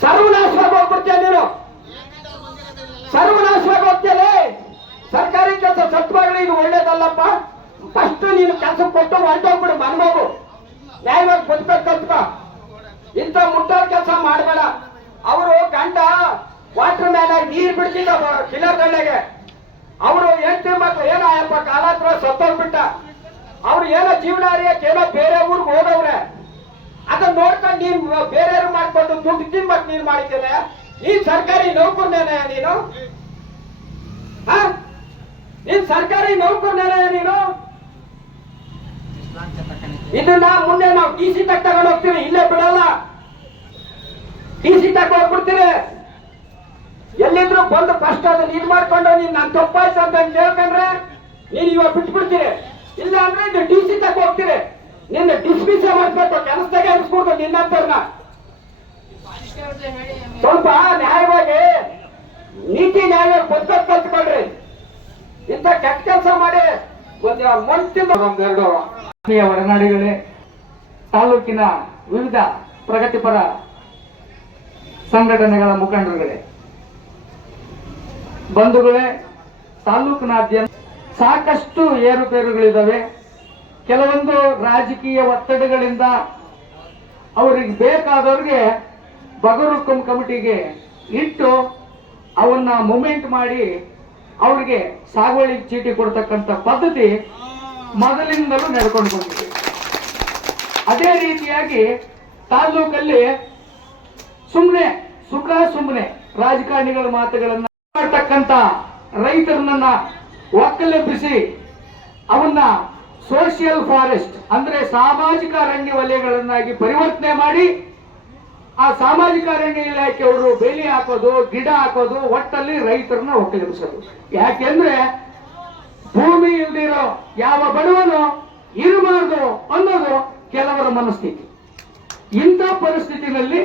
ಸರ್ವನಾಶವಾಗಿ ಹೋಗ್ಬಿಡ್ತೀಯ ನೀನು, ಸರ್ವನಾಶವಾಗಿ ಹೋಗ್ತೇನೆ. ಸರ್ಕಾರಿ ಕೆಲಸ ಸತ್ವಾಗ್ಲಿ ಇದು ಒಳ್ಳೇದಲ್ಲಪ್ಪ. ಫಸ್ಟ್ ನೀನು ಕೆಲಸ ಕೊಟ್ಟು ಹೊರಟೋಗ್ಬಿಡು, ಮನ್ಮಗು ನ್ಯಾಯವಾಗಿ ಬದುಕಬೇಕು ಕಲ್ತ್ಕೊ. ಇಂಥ ಮುಟ್ಟಾದ ಕೆಲಸ ಮಾಡಬೇಡ. ಅವರು ಗಂಡ ವಾಟರ್ ಮ್ಯಾನ್ ಆಗಿ ನೀರು ಬಿಡ್ತಿದ್ದ ಕಿಲ್ಲರ್ ಗಂಡೆಗೆ. ಅವರು ಹೆಂಡತಿ ಮಕ್ಳು ಏನೋ ಅಯ್ಯಪ್ಪ ಕಾಲಾತ್ರ ಸತ್ತೋಗ್ಬಿಟ್ಟ. ಅವ್ರು ಏನೋ ಜೀವನಾರಿಯಕ್ಕೆ ಏನೋ ಬೇರೆ ಊರಿಗೆ ಹೋಗವ್ರೆ. ಅದನ್ನ ನೋಡ್ಕೊಂಡು ನೀನ್ ಬೇರೆಯವ್ರು ಮಾಡ್ಕೊಂಡು ದುಡ್ಡು ತಿನ್ಬೇಕು ನೀನ್ ಮಾಡಿದ್ದೇನೆ. ನೀನ್ ಸರ್ಕಾರಿ ನೌಕರನೇನೆ ನೀನು? ನೀನ್ ಸರ್ಕಾರಿ ನೌಕರನೇನೆ ನೀನು? ಇದನ್ನ ಮುಂದೆ ನಾವು ಟಿ ಸಿ ತಗೊಂಡು ಹೋಗ್ತೀವಿ, ಇಲ್ಲೇ ಬಿಡಲ್ಲ. ಟಿ ಸಿ ಹೋಗ್ಬಿಡ್ತೀವಿ. ಎಲ್ಲಿದ್ರು ಬಂದು ಫಸ್ಟ್ ಅದನ್ನ ಇದು ಮಾಡ್ಕೊಂಡು ನೀನ್ ನಾನು ತಪ್ಪಾಯ್ತು ಅಂತ ಕೇಳ್ಕೊಂಡ್ರೆ ನೀನ್ ಇವಾಗ ಬಿಟ್ಬಿಡ್ತೀರಿ. ಇಲ್ಲ ಅಂದ್ರೆ ಇದು ಟಿ ಸಿ ಹೋಗ್ತೀರಿ. ನಿನ್ನ ಡಿಸ್ಮಿಸ್ ಮಾಡ್ಬೇಕು, ಕೆಲಸದಾಗೆ ಅನ್ಸ್ಕೊಡ್ತು ನಿನ್ನಂತರ್ನ. ಸ್ವಲ್ಪ ನ್ಯಾಯವಾಗಿ ನೀತಿ ನ್ಯಾಯವಾಗಿ ಬದುಕೋದ್ ಕಲ್ತ್ಕೊಳ್ರಿ. ಇಂಥ ಕೆಟ್ಟ ಕೆಲಸ ಮಾಡಿ ಒಂದೆರಡು ಆತ್ಮೀಯ ಒಡನಾಡಿಗಳೇ, ತಾಲೂಕಿನ ವಿವಿಧ ಪ್ರಗತಿಪರ ಸಂಘಟನೆಗಳ ಮುಖಂಡರುಗಳೇ, ಬಂಧುಗಳೇ, ತಾಲೂಕಿನಾದ್ಯಂತ ಸಾಕಷ್ಟು ಏರುಪೇರುಗಳಿದ್ದಾವೆ. ಕೆಲವೊಂದು ರಾಜಕೀಯ ಒತ್ತಡಗಳಿಂದ ಅವರಿಗೆ ಬೇಕಾದವ್ರಿಗೆ ಬಗರುಕುಂ ಕಮಿಟಿಗೆ ಇಟ್ಟು ಅವನ್ನ ಮೂಮೆಂಟ್ ಮಾಡಿ ಅವರಿಗೆ ಸಾಗುವಳಿ ಚೀಟಿ ಕೊಡ್ತಕ್ಕಂಥ ಪದ್ಧತಿ ಮೊದಲಿಂದಲೂ ನಡ್ಕೊಂಡು ಬಂದಿದೆ. ಅದೇ ರೀತಿಯಾಗಿ ತಾಲೂಕಲ್ಲಿ ಸುಮ್ಮನೆ ರಾಜಕಾರಣಿಗಳ ಮಾತುಗಳನ್ನ ಮಾಡ್ತಕ್ಕಂಥ ರೈತರನ್ನ ಒಕ್ಕಲೆಬ್ಬಿಸಿ ಅವನ್ನ ಸೋಷಿಯಲ್ ಫಾರೆಸ್ಟ್ ಅಂದ್ರೆ ಸಾಮಾಜಿಕ ಅರಣ್ಯ ವಲಯಗಳನ್ನಾಗಿ ಪರಿವರ್ತನೆ ಮಾಡಿ ಆ ಸಾಮಾಜಿಕ ಅರಣ್ಯ ಇಲಾಖೆಯವರು ಬೇಲಿ ಹಾಕೋದು, ಗಿಡ ಹಾಕೋದು, ಒಟ್ಟಲ್ಲಿ ರೈತರನ್ನ ಒಕ್ಕಲೆಬ್ಬಿಸೋದು. ಯಾಕೆಂದ್ರೆ ಭೂಮಿ ಇಲ್ದಿರೋ ಯಾವ ಬಡವನು ಇರಬಾರ್ದು ಅನ್ನೋದು ಕೆಲವರ ಮನಸ್ಥಿತಿ. ಇಂಥ ಪರಿಸ್ಥಿತಿನಲ್ಲಿ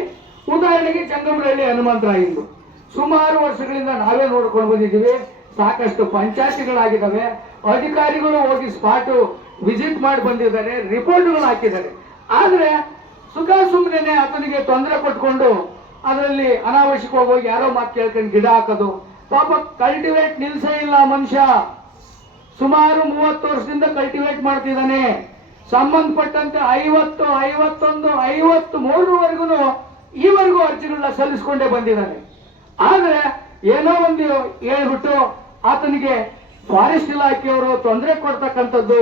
ಉದಾಹರಣೆಗೆ ಜಂಗಮರಹಳ್ಳಿ ಹನುಮಂತರಾಯಂದು ಸುಮಾರು ವರ್ಷಗಳಿಂದ ನಾವೇ ನೋಡ್ಕೊಂಡು ಬಂದಿದ್ದೀವಿ. ಸಾಕಷ್ಟು ಪಂಚಾಯತಿಗಳಾಗಿದ್ದಾವೆ. ಅಧಿಕಾರಿಗಳು ಹೋಗಿ ಸ್ಪಾಟ್ ವಿಸಿಟ್ ಮಾಡಿ ಬಂದಿದ್ದಾರೆ, ರಿಪೋರ್ಟ್ಗಳು ಹಾಕಿದ್ದಾರೆ. ಆದ್ರೆ ಸುಮ್ಮನೆ ಆತನಿಗೆ ತೊಂದರೆ ಕೊಟ್ಕೊಂಡು ಅದರಲ್ಲಿ ಅನಾವಶ್ಯಕವಾಗಿ ಹೋಗಿ ಯಾರೋ ಮಾತು ಕೇಳ್ಕೊಂಡು ಗಿಡ ಹಾಕೋದು. ಪಾಪ ಕಲ್ಟಿವೇಟ್ ನಿಲ್ಸೇ ಇಲ್ಲ ಮನುಷ್ಯ. ಸುಮಾರು 30 ವರ್ಷದಿಂದ ಕಲ್ಟಿವೇಟ್ ಮಾಡ್ತಿದ್ದಾನೆ. ಸಂಬಂಧಪಟ್ಟಂತೆ 50, 51, 53ವರೆಗೂ ಈವರೆಗೂ ಅರ್ಜಿಗಳನ್ನ ಸಲ್ಲಿಸಿಕೊಂಡೇ ಬಂದಿದ್ದಾನೆ. ಆದ್ರೆ ಏನೋ ಒಂದು ಹೇಳ್ಬಿಟ್ಟು ಆತನಿಗೆ ಫಾರೆಸ್ಟ್ ಇಲಾಖೆಯವರು ತೊಂದರೆ ಕೊಡ್ತಕ್ಕಂಥದ್ದು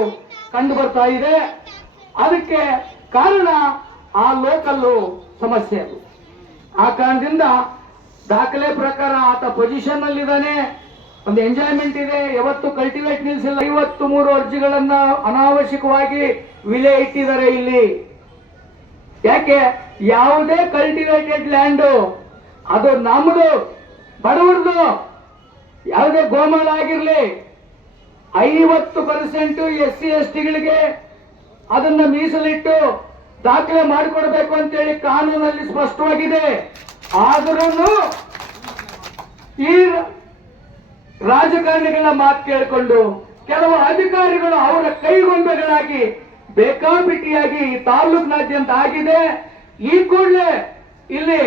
ಕಂಡು ಬರ್ತಾ ಇದೆ. ಅದಕ್ಕೆ ಕಾರಣ ಆ ಲೋಕಲ್ಲು ಸಮಸ್ಯೆ. ಅದು ಆ ಕಾರಣದಿಂದ ದಾಖಲೆ ಪ್ರಕಾರ ಆತ ಪೊಸಿಷನ್ ಅಲ್ಲಿದ್ದಾನೆ, ಒಂದು ಎಂಜಾಯ್ಮೆಂಟ್ ಇದೆ. ಯಾವತ್ತು ಕಲ್ಟಿವೇಟ್ ನಿಲ್ಸಿಲ್ಲ. 53 ಅರ್ಜಿಗಳನ್ನ ಅನಾವಶ್ಯಕವಾಗಿ ವಿಲೆ ಇಟ್ಟಿದ್ದಾರೆ ಇಲ್ಲಿ. ಯಾಕೆ? ಯಾವುದೇ ಕಲ್ಟಿವೇಟೆಡ್ ಲ್ಯಾಂಡ್ ಅದು ನಮ್ದು, ಬಡವರದು. ಯಾವುದೇ ಗೋಮಾಳ ಆಗಿರ್ಲಿ 50% SC STಗಳಿಗೆ ಅದನ್ನ ಮೀಸಲಿಟ್ಟು ದಾಖಲೆ ಮಾಡಿಕೊಡ್ಬೇಕು ಅಂತೇಳಿ ಕಾನೂನಲ್ಲಿ ಸ್ಪಷ್ಟವಾಗಿದೆ. ಆದರೂ ಈ ರಾಜಕಾರಣಿಗಳ ಮಾತು ಕೇಳಿಕೊಂಡು ಕೆಲವು ಅಧಿಕಾರಿಗಳು ಅವರ ಕೈಗೊಂಬೆಗಳಾಗಿ ಬೇಕಾಬಿಟ್ಟಿಯಾಗಿ ತಾಲೂಕಿನಾದ್ಯಂತ ಆಗಿದೆ. ಈ ಕೂಡಲೇ ಇಲ್ಲಿ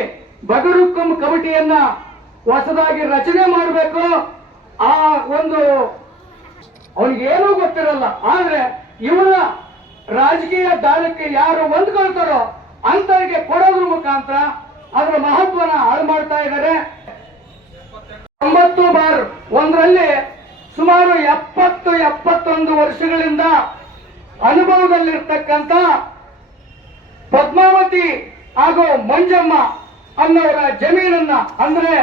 ಬಗರುಕುಂ ಕಮಿಟಿಯನ್ನ ಹೊಸದಾಗಿ ರಚನೆ ಮಾಡಬೇಕು. ಆ ಒಂದು ಅವನಿಗೇನೂ ಗೊತ್ತಿರಲ್ಲ. ಆದ್ರೆ ಇವರ ರಾಜಕೀಯ ದಾಳಕ್ಕೆ ಯಾರು ಹೊಂದ್ಕೊಳ್ತಾರೋ ಅಂತವರಿಗೆ ಕೊಡೋದ್ರ ಮುಖಾಂತರ ಅದರ ಮಹತ್ವನ ಹಾಳು ಮಾಡ್ತಾ ಇದ್ದಾರೆ. 9/1ರಲ್ಲಿ ಸುಮಾರು 70-71 ವರ್ಷಗಳಿಂದ ಅನುಭವದಲ್ಲಿರ್ತಕ್ಕಂಥ ಪದ್ಮಾವತಿ ಹಾಗೂ ಮಂಜಮ್ಮ ಅನ್ನೋರ ಜಮೀನನ್ನ, ಅಂದ್ರೆ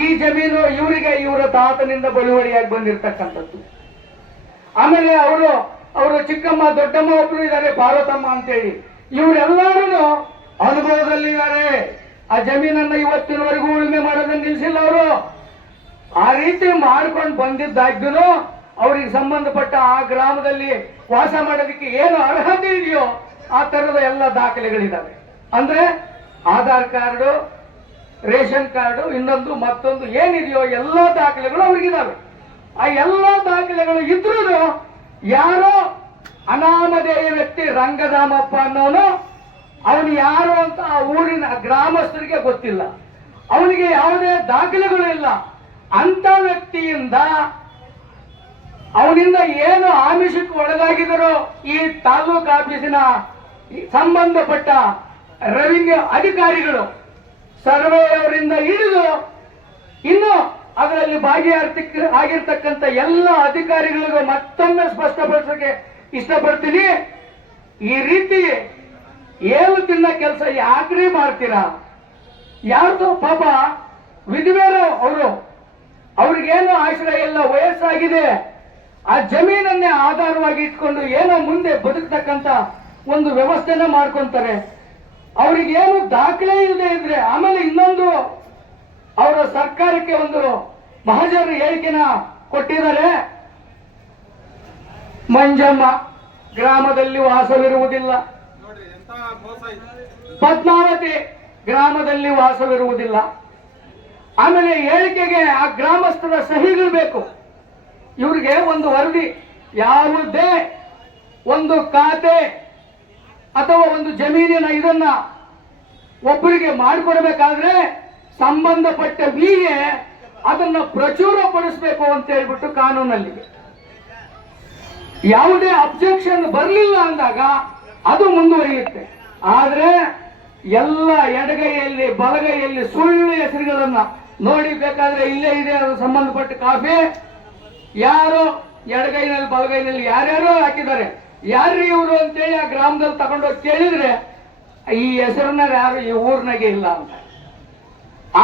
ಈ ಜಮೀನು ಇವರಿಗೆ ಇವರ ತಾತನಿಂದ ಬಳುವಳಿಯಾಗಿ ಬಂದಿರತಕ್ಕಂಥದ್ದು. ಆಮೇಲೆ ಅವರು ಚಿಕ್ಕಮ್ಮ ದೊಡ್ಡಮ್ಮ ಒಬ್ರು ಇದ್ದಾರೆ, ಪಾರ್ವತಮ್ಮ ಅಂತೇಳಿ. ಇವರೆಲ್ಲರೂ ಅನುಭವದಲ್ಲಿದ್ದಾರೆ. ಆ ಜಮೀನನ್ನ ಇವತ್ತಿನವರೆಗೂ ಉಳುಮೆ ಮಾಡೋದನ್ನ ನಿಲ್ಸಿಲ್ಲ ಅವರು. ಆ ರೀತಿ ಮಾಡ್ಕೊಂಡು ಬಂದಿದ್ದಾಗ್ದು ಅವ್ರಿಗೆ ಸಂಬಂಧಪಟ್ಟ ಆ ಗ್ರಾಮದಲ್ಲಿ ವಾಸ ಮಾಡೋದಕ್ಕೆ ಏನು ಅರ್ಹತೆ ಇದೆಯೋ ಆ ತರದ ಎಲ್ಲ ದಾಖಲೆಗಳಿದ್ದಾವೆ. ಅಂದ್ರೆ ಆಧಾರ್ ಕಾರ್ಡು, ರೇಷನ್ ಕಾರ್ಡು, ಇನ್ನೊಂದು ಮತ್ತೊಂದು ಏನಿದೆಯೋ ಎಲ್ಲ ದಾಖಲೆಗಳು ಅವ್ರಿಗಿದಾವೆ. ಆ ಎಲ್ಲ ದಾಖಲೆಗಳು ಇದ್ರೂ ಯಾರೋ ಅನಾಮಧೇಯ ವ್ಯಕ್ತಿ ರಂಗಧಾಮಪ್ಪ ಅನ್ನೋನು ಅವನು ಯಾರು ಅಂತ ಆ ಊರಿನ ಗ್ರಾಮಸ್ಥರಿಗೆ ಗೊತ್ತಿಲ್ಲ. ಅವನಿಗೆ ಯಾವುದೇ ದಾಖಲೆಗಳು ಇಲ್ಲ. ಅಂತ ವ್ಯಕ್ತಿಯಿಂದ ಅವನಿಂದ ಏನು ಆಮಿಷಕ್ಕೆ ಒಳಗಾಗಿದರೋ ಈ ತಾಲೂಕು ಆಫೀಸಿನ ಸಂಬಂಧಪಟ್ಟ ರೆವಿನ್ಯೂ ಅಧಿಕಾರಿಗಳು, ಸರ್ವೆ ಅವರಿಂದ ಹಿಡಿದು ಇನ್ನು ಅದರಲ್ಲಿ ಆಗಿರ್ತಕ್ಕಂಥ ಎಲ್ಲ ಅಧಿಕಾರಿಗಳಿಗೂ ಮತ್ತೊಮ್ಮೆ ಸ್ಪಷ್ಟಪಡಿಸೋಕೆ ಇಷ್ಟಪಡ್ತೀನಿ. ಈ ರೀತಿ ಏಳು ತಿನ್ನ ಕೆಲಸ ಯಾಕ್ರಿ ಮಾಡ್ತೀರಾ? ಯಾರ್ದು ಪಾಪ ವಿಧವೆಯರು ಅವರು, ಅವ್ರಿಗೇನು ಆಶ್ರಯ ಇಲ್ಲ, ವಯಸ್ಸಾಗಿದೆ. ಆ ಜಮೀನನ್ನೇ ಆಧಾರವಾಗಿ ಇಟ್ಕೊಂಡು ಏನೋ ಮುಂದೆ ಬದುಕ್ತಕ್ಕಂತ ಒಂದು ವ್ಯವಸ್ಥೆನ ಮಾಡ್ಕೊಂತಾರೆ. ಅವ್ರಿಗೇನು ದಾಖಲೆ ಇಲ್ಲದೆ ಇದ್ರೆ ಆಮೇಲೆ ಇನ್ನೊಂದು ಅವರ ಸರ್ಕಾರಕ್ಕೆ ಒಂದು ಮಹಾಜರು ಹೇಳಿಕೆನ ಕೊಟ್ಟಿದ್ದಾರೆ. ಮಂಜಮ್ಮ ಗ್ರಾಮದಲ್ಲಿ ವಾಸವಿರುವುದಿಲ್ಲ, ಪದ್ಮಾವತಿ ಗ್ರಾಮದಲ್ಲಿ ವಾಸವಿರುವುದಿಲ್ಲ. ಆಮೇಲೆ ಹೇಳಿಕೆಗೆ ಆ ಗ್ರಾಮಸ್ಥರ ಸಹಿಗಳು ಬೇಕು. ಇವ್ರಿಗೆ ಒಂದು ವರದಿ, ಯಾವುದೇ ಒಂದು ಖಾತೆ ಅಥವಾ ಒಂದು ಜಮೀನಿನ ಇದನ್ನ ಒಬ್ಬರಿಗೆ ಮಾಡಿಕೊಡ್ಬೇಕಾದ್ರೆ ಸಂಬಂಧಪಟ್ಟ ವಿಗೆ ಅದನ್ನ ಪ್ರಚುರಪಡಿಸಬೇಕು ಅಂತ ಹೇಳ್ಬಿಟ್ಟು ಕಾನೂನಲ್ಲಿ ಯಾವುದೇ ಅಬ್ಜೆಕ್ಷನ್ ಬರಲಿಲ್ಲ ಅಂದಾಗ ಅದು ಮುಂದುವರಿಯುತ್ತೆ. ಆದ್ರೆ ಎಲ್ಲ ಎಡಗೈಯಲ್ಲಿ ಬಲಗೈಯಲ್ಲಿ ಸುಳ್ಳು ಹೆಸರುಗಳನ್ನ ನೋಡಿ, ಬೇಕಾದ್ರೆ ಇಲ್ಲೇ ಇದೆ ಅದು ಸಂಬಂಧಪಟ್ಟ ಕಾಫಿ, ಯಾರು ಎಡಗೈನಲ್ಲಿ ಬಲಗೈನಲ್ಲಿ ಯಾರ್ಯಾರೋ ಹಾಕಿದ್ದಾರೆ, ಯಾರ್ರೀ ಇವರು ಅಂತೇಳಿ ಆ ಗ್ರಾಮದಲ್ಲಿ ತಗೊಂಡೋಗಿ ಕೇಳಿದ್ರೆ ಈ ಹೆಸರನ್ನ ಯಾರು ಈ ಊರಿನಾಗೆ ಇಲ್ಲ ಅಂತ.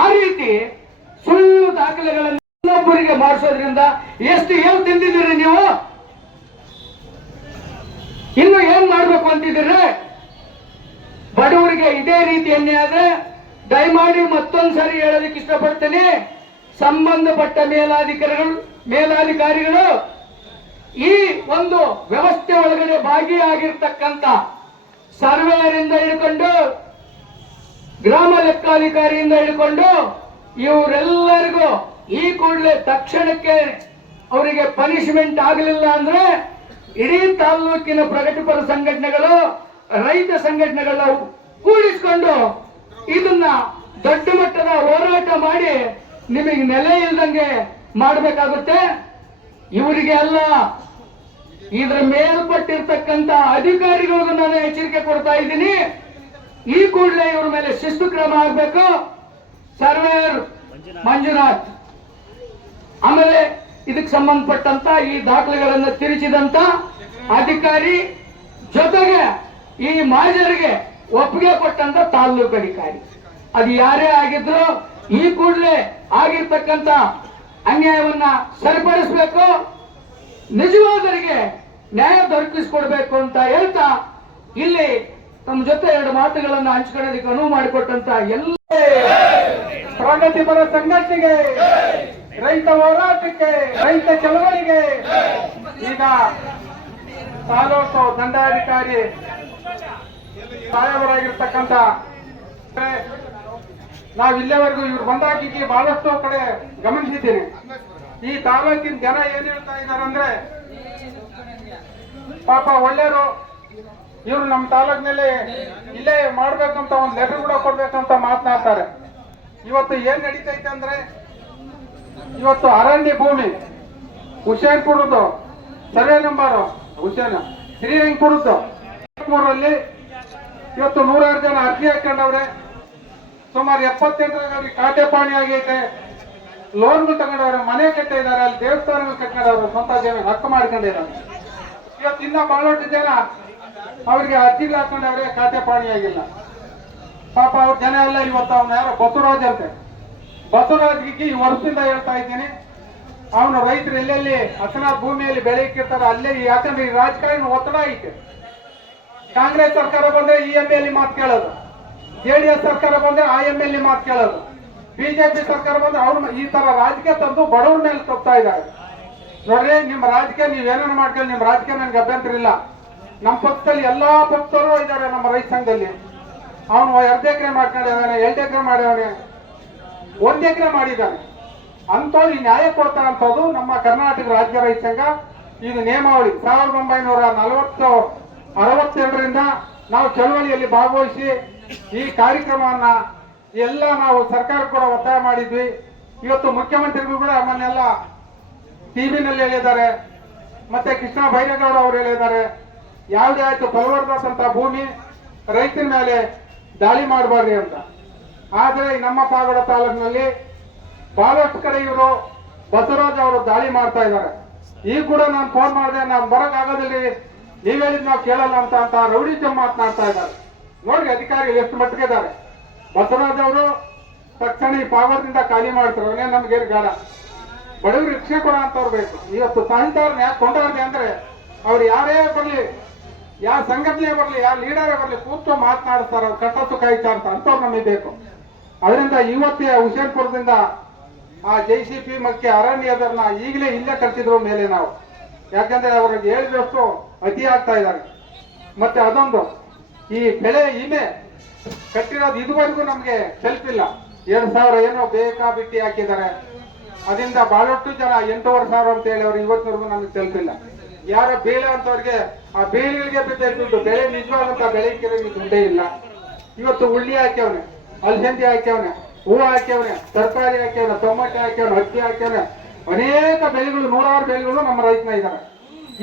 ಆ ರೀತಿ ಸುಳ್ಳು ದಾಖಲೆಗಳನ್ನು ಇನ್ನೊಬ್ಬರಿಗೆ ಮಾಡಿಸೋದ್ರಿಂದ ಎಷ್ಟು ಏನ್ ತಿಂದಿದ್ದೀರಿ ನೀವು? ಇನ್ನು ಏನ್ ಮಾಡ್ಬೇಕು ಅಂತಿದ್ದೀರಿ? ಬಡವರಿಗೆ ಇದೇ ರೀತಿಯನ್ನೇ ಆದ್ರೆ ದಯಮಾಡಿ ಮತ್ತೊಂದ್ಸರಿ ಹೇಳೋದಕ್ಕೆ ಇಷ್ಟಪಡ್ತೇನೆ. ಸಂಬಂಧಪಟ್ಟ ಮೇಲಾಧಿಕಾರಿಗಳು ಈ ಒಂದು ವ್ಯವಸ್ಥೆ ಒಳಗಡೆ ಭಾಗಿಯಾಗಿರ್ತಕ್ಕಂಥ ಸರ್ವೇಯರಿಂದ ಹಿಡ್ಕೊಂಡು ಗ್ರಾಮ ಲೆಕ್ಕಾಧಿಕಾರಿಯಿಂದ ಹಿಡ್ಕೊಂಡು ಇವರೆಲ್ಲರಿಗೂ ಈ ಕೂಡಲೇ ತಕ್ಷಣಕ್ಕೆ ಅವರಿಗೆ ಪನಿಷ್ಮೆಂಟ್ ಆಗಲಿಲ್ಲ ಅಂದ್ರೆ ಇಡೀ ತಾಲೂಕಿನ ಪ್ರಗತಿಪರ ಸಂಘಟನೆಗಳು, ರೈತ ಸಂಘಟನೆಗಳ ಕೂಡಿಸಿಕೊಂಡು ಇದನ್ನ ದೊಡ್ಡ ಮಟ್ಟದ ಹೋರಾಟ ಮಾಡಿ ನಿಮಗೆ ನೆಲೆ ಇಲ್ದಂಗೆ ಮಾಡಬೇಕಾಗುತ್ತೆ. ಇವರಿಗೆ ಅಲ್ಲ, ಇದರ ಮೇಲ್ಪಟ್ಟಿರ್ತಕ್ಕಂಥ ಅಧಿಕಾರಿಗಳಿಗೂ ನಾನು ಎಚ್ಚರಿಕೆ ಕೊಡ್ತಾ ಇದ್ದೀನಿ. ಈ ಕೂಡಲೇ ಇವ್ರ ಮೇಲೆ ಶಿಸ್ತು ಕ್ರಮ ಆಗಬೇಕು. ಸರ್ವೇಯರ್ ಮಂಜುನಾಥ್, ಆಮೇಲೆ ಇದಕ್ಕೆ ಸಂಬಂಧಪಟ್ಟಂತ ಈ ದಾಖಲೆಗಳನ್ನು ತಿರುಚಿದಂತ ಅಧಿಕಾರಿ, ಜೊತೆಗೆ ಈ ಮಾಜರಿಗೆ ಒಪ್ಪಿಗೆ ಕೊಟ್ಟಂತ ತಾಲೂಕು ಅಧಿಕಾರಿ, ಅದು ಯಾರೇ ಆಗಿದ್ರು ಈ ಕೂಡಲೇ ಆಗಿರ್ತಕ್ಕಂಥ ಅನ್ಯಾಯವನ್ನ ಸರಿಪಡಿಸಬೇಕು, ನಿಜವಾದರಿಗೆ ನ್ಯಾಯ ದೊರಕಿಸಿಕೊಡ್ಬೇಕು ಅಂತ ಹೇಳ್ತಾ ಇಲ್ಲಿ ತಮ್ಮ ಜೊತೆ ಎರಡು ಮಾತುಗಳನ್ನು ಹಂಚಿಕೊಳ್ಳೋದಕ್ಕೆ ಅನುವು ಮಾಡಿಕೊಟ್ಟಂತ ಎಲ್ಲ ಪ್ರಗತಿಪರ ಸಂಘಟನೆಗೆ, ರೈತ ಹೋರಾಟಕ್ಕೆ, ರೈತ ಚಳವಳಿಗೆ ಈಗ ತಾಲೂಕು ದಂಡಾಧಿಕಾರಿ ಸಾಹೇಬರಾಗಿರ್ತಕ್ಕಂಥ ನಾವು ಇಲ್ಲಿವರೆಗೂ ಇವ್ರು ಬಂದಾಗಿಗೆ ಬಹಳಷ್ಟು ಕಡೆ ಗಮನಿಸಿದ್ದೀನಿ. ಈ ತಾಲೂಕಿನ ಜನ ಏನ್ ಹೇಳ್ತಾ ಇದ್ದಾರೆ ಅಂದ್ರೆ, ಪಾಪ ಒಳ್ಳೆಯವರು ಇವ್ರು ನಮ್ಮ ತಾಲೂಕಿನಲ್ಲಿ ಇಲ್ಲೇ ಮಾಡ್ಬೇಕಂತ ಒಂದು ಲೆಟರ್ ಕೂಡ ಕೊಡ್ಬೇಕಂತ ಮಾತನಾಡ್ತಾರೆ. ಇವತ್ತು ಏನ್ ನಡೀತೈತೆ ಅಂದ್ರೆ, ಇವತ್ತು ಅರಣ್ಯ ಭೂಮಿ ಹುಷೇನ್ಪುರದ್ದು ಸರ್ವೆ ನಂಬರ್ ಶ್ರೀರಂಗಪುರದ್ದು 23ರಲ್ಲಿ ಇವತ್ತು 106 ಜನ ಅರ್ಜಿ ಹಾಕೊಂಡವ್ರೆ. ಸುಮಾರು 78 ಖಾತೆ ಪಾಣಿ ಆಗೈತೆ, ಲೋನ್ಗಳು ತಗೊಂಡವ್ರೆ, ಮನೆ ಕಟ್ಟಿದ್ದಾರೆ, ಅಲ್ಲಿ ದೇವಸ್ಥಾನಗಳು ಕಟ್ಕೊಂಡವ್ರೆ, ಸ್ವಂತ ಜಮೀನು ಹಕ್ಕು ಮಾಡ್ಕೊಂಡಿದ್ದಾರೆ. ಇವತ್ತು ಇನ್ನ ಬಹಳಷ್ಟು ಜನ ಅವ್ರಿಗೆ ಅರ್ಜಿಗಳು ಹಾಕೊಂಡವ್ರೆ, ಖಾತೆ ಪಾಣಿ ಆಗಿಲ್ಲ. ಪಾಪ ಅವ್ರ ಜನ ಎಲ್ಲ ಇವತ್ತು ಅವನ ಯಾರೋ ಬಸವರಾಜ್ ಅಂತೆ, ಬಸವರಾಜ್ಗೆ ಈ ವರ್ಷದಿಂದ ಹೇಳ್ತಾ ಇದ್ದೀನಿ, ಅವನು ರೈತರು ಎಲ್ಲೆಲ್ಲಿ ಹಸನ ಭೂಮಿಯಲ್ಲಿ ಬೆಳೆಯಕ್ಕಿರ್ತಾರ ಅಲ್ಲೇ, ಯಾಕಂದ್ರೆ ಈ ರಾಜಕಾರಣ ಒತ್ತಡ ಐತೆ. ಕಾಂಗ್ರೆಸ್ ಸರ್ಕಾರ ಬಂದ್ರೆ ಈ ಎಂ.ಎಲ್.ಎ ಮಾತು ಕೇಳೋದು, ಜೆಡಿಎಸ್ ಸರ್ಕಾರ ಬಂದ್ರೆ ಆ ಎಂ.ಎಲ್.ಎ ಮಾತು ಕೇಳೋದು, ಬಿಜೆಪಿ ಸರ್ಕಾರ ಬಂದ್ರೆ ಅವ್ರ ಈ ತರ ರಾಜಕೀಯ ತಂದು ಬಡವ್ರ ಮೇಲೆ ತಪ್ತಾ ಇದ್ದಾರೆ. ನೋಡ್ರಿ, ನಿಮ್ಮ ರಾಜಕೀಯ ನೀವೇನೇನು ಮಾಡ್ಕೊಳ್ಳಿ, ನಿಮ್ಮ ರಾಜಕೀಯ ನನ್ಗೆ ಅಭ್ಯಂತರ ಇಲ್ಲ. ನಮ್ಮ ಪಕ್ಷದಲ್ಲಿ ಎಲ್ಲಾ ಪಕ್ಷರು ಇದ್ದಾರೆ. ನಮ್ಮ ರೈತ ಸಂಘದಲ್ಲಿ ಅವನು 2 ಎಕರೆ ಮಾಡ್ಕೊಂಡಿದ್ದಾನೆ, 2 ಎಕರೆ ಮಾಡ್ಯಾವನೆ, 1 ಎಕರೆ ಮಾಡಿದ್ದಾನೆ. ಅಂಥವ್ರು ಈ ನ್ಯಾಯ ಕೊಡ್ತಾರಂಥದ್ದು ನಮ್ಮ ಕರ್ನಾಟಕ ರಾಜ್ಯ ರೈತ ಸಂಘ. ಇದು ನಿಯಮಾವಳಿ 1962ರಿಂದ ನಾವು ಚಳವಳಿಯಲ್ಲಿ ಭಾಗವಹಿಸಿ ಈ ಕಾರ್ಯಕ್ರಮವನ್ನ ಎಲ್ಲ ನಾವು ಸರ್ಕಾರ ಕೂಡ ಒತ್ತಾಯ ಮಾಡಿದ್ವಿ. ಇವತ್ತು ಮುಖ್ಯಮಂತ್ರಿಗಳು ಕೂಡ ಮೊನ್ನೆಲ್ಲ ಟಿವಿನಲ್ಲಿ ಹೇಳಿದ್ದಾರೆ, ಮತ್ತೆ ಕೃಷ್ಣ ಬೈರೇಗೌಡ ಅವರು ಹೇಳಿದ್ದಾರೆ, ಯಾವುದೇ ಆಯ್ತು ಫಲವರ್ಧಂತ ಭೂಮಿ ರೈತರ ಮೇಲೆ ದಾಳಿ ಮಾಡಬಾರ್ದು ಅಂತ. ಆದ್ರೆ ನಮ್ಮ ಪಾವಗಡ ತಾಲೂಕಿನಲ್ಲಿ ಬಹಳಷ್ಟು ಕಡೆ ಇವರು ಬಸವರಾಜ್ ಅವರು ದಾಳಿ ಮಾಡ್ತಾ ಇದ್ದಾರೆ. ಈಗ ಕೂಡ ನಾನು ಫೋನ್ ಮಾಡಿದೆ, ನಾನು ಬರೋಕ್ಕಾಗೋದಿಲ್ಲ, ನೀವ್ ಹೇಳಿದ್ ನಾವು ಕೇಳಲ್ಲ ಅಂತ ರೌಡಿಸಂ ಮಾತನಾಡ್ತಾ ಇದ್ದಾರೆ. ನೋಡ್ರಿ ಅಧಿಕಾರಿಗಳು ಎಷ್ಟು ಮಟ್ಟಿಗೆ ಇದ್ದಾರೆ. ಬಸವರಾಜ್ ಅವರು ತಕ್ಷಣ ಈ ಪಾವಗಡದಿಂದ ಖಾಲಿ ಮಾಡ್ತಾರೆ, ನಮ್ಗೇನು ಬೇಡ, ಬಡವರು ರಕ್ಷಣೆ ಕೊಡ ಅಂತವ್ರು ಬೇಕು. ಇವತ್ತು ಸಾಹಿತ್ಯವ್ರನ್ನ ಯಾಕೆ ಕೊಂಡವ್ರದೆ ಅಂದ್ರೆ ಅವ್ರು ಯಾರೇ ಬರ್ಲಿ, ಯಾವ ಸಂಘಟನೆ ಬರ್ಲಿ, ಯಾವ ಲೀಡರೇ ಬರ್ಲಿ, ಕೂತು ಮಾತನಾಡಿಸ್ತಾರ, ಕಷ್ಟ ಸುಖ ವಿಚಾರಿಸ ಅಂತವ್ರು ನಮಗೆ ಬೇಕು. ಅದರಿಂದ ಇವತ್ತೇ ಹುಸೇನ್ಪುರದಿಂದ ಆ JCP ಮತ್ತೆ ಅರಣ್ಯದನ್ನ ಈಗಲೇ ಇಲ್ಲೇ ಕರ್ತಿದ್ರು ಮೇಲೆ ನಾವು, ಯಾಕಂದ್ರೆ ಅವ್ರಿಗೆ ಹೇಳಿದಷ್ಟು ಅತಿ ಆಗ್ತಾ ಇದ್ದಾರೆ. ಮತ್ತೆ ಅದೊಂದು ಈ ಬೆಳೆ ವಿಮೆ ಕಟ್ಟಿರೋದು ಇದುವರೆಗೂ ನಮ್ಗೆ ತಲುಪಿಲ್ಲ. 2,000 ಏನೋ ಬೇಕಾ ಬಿಟ್ಟಿ ಹಾಕಿದ್ದಾರೆ. ಅದರಿಂದ ಬಹಳಷ್ಟು ಜನ 8,500 ಅಂತ ಹೇಳಿ ಅವ್ರು ಇವತ್ತಿನವರೆಗೂ ನಮ್ಗೆ ತಲುಪಿಲ್ಲ. ಯಾರ ಬೇಳೆ ಅಂತವ್ರಿಗೆ ಆ ಬೇಳೆಗಳಿಗೆ ದುಡ್ಡು, ಬೆಳೆ ನಿಜವಾದಂತ ಬೆಳೆ ದುಡ್ಡೇ ಇಲ್ಲ. ಇವತ್ತು ಉಳ್ಳಿ ಹಾಕ್ಯವನೆ, ಅಲಸಂದಿ ಹಾಕ್ಯವನೆ, ಹೂವು ಹಾಕ್ಯವನೆ, ತರಕಾರಿ ಹಾಕ್ಯವನೆ, ಟೊಮೆಟೊ ಹಾಕ್ಯವನೆ, ಅಕ್ಕಿ ಹಾಕ್ಯವನೆ, ಅನೇಕ ಬೆಳೆಗಳು, 100 ಬೆಳೆಗಳು ನಮ್ಮ ರೈತನ ಇದ್ದಾರೆ.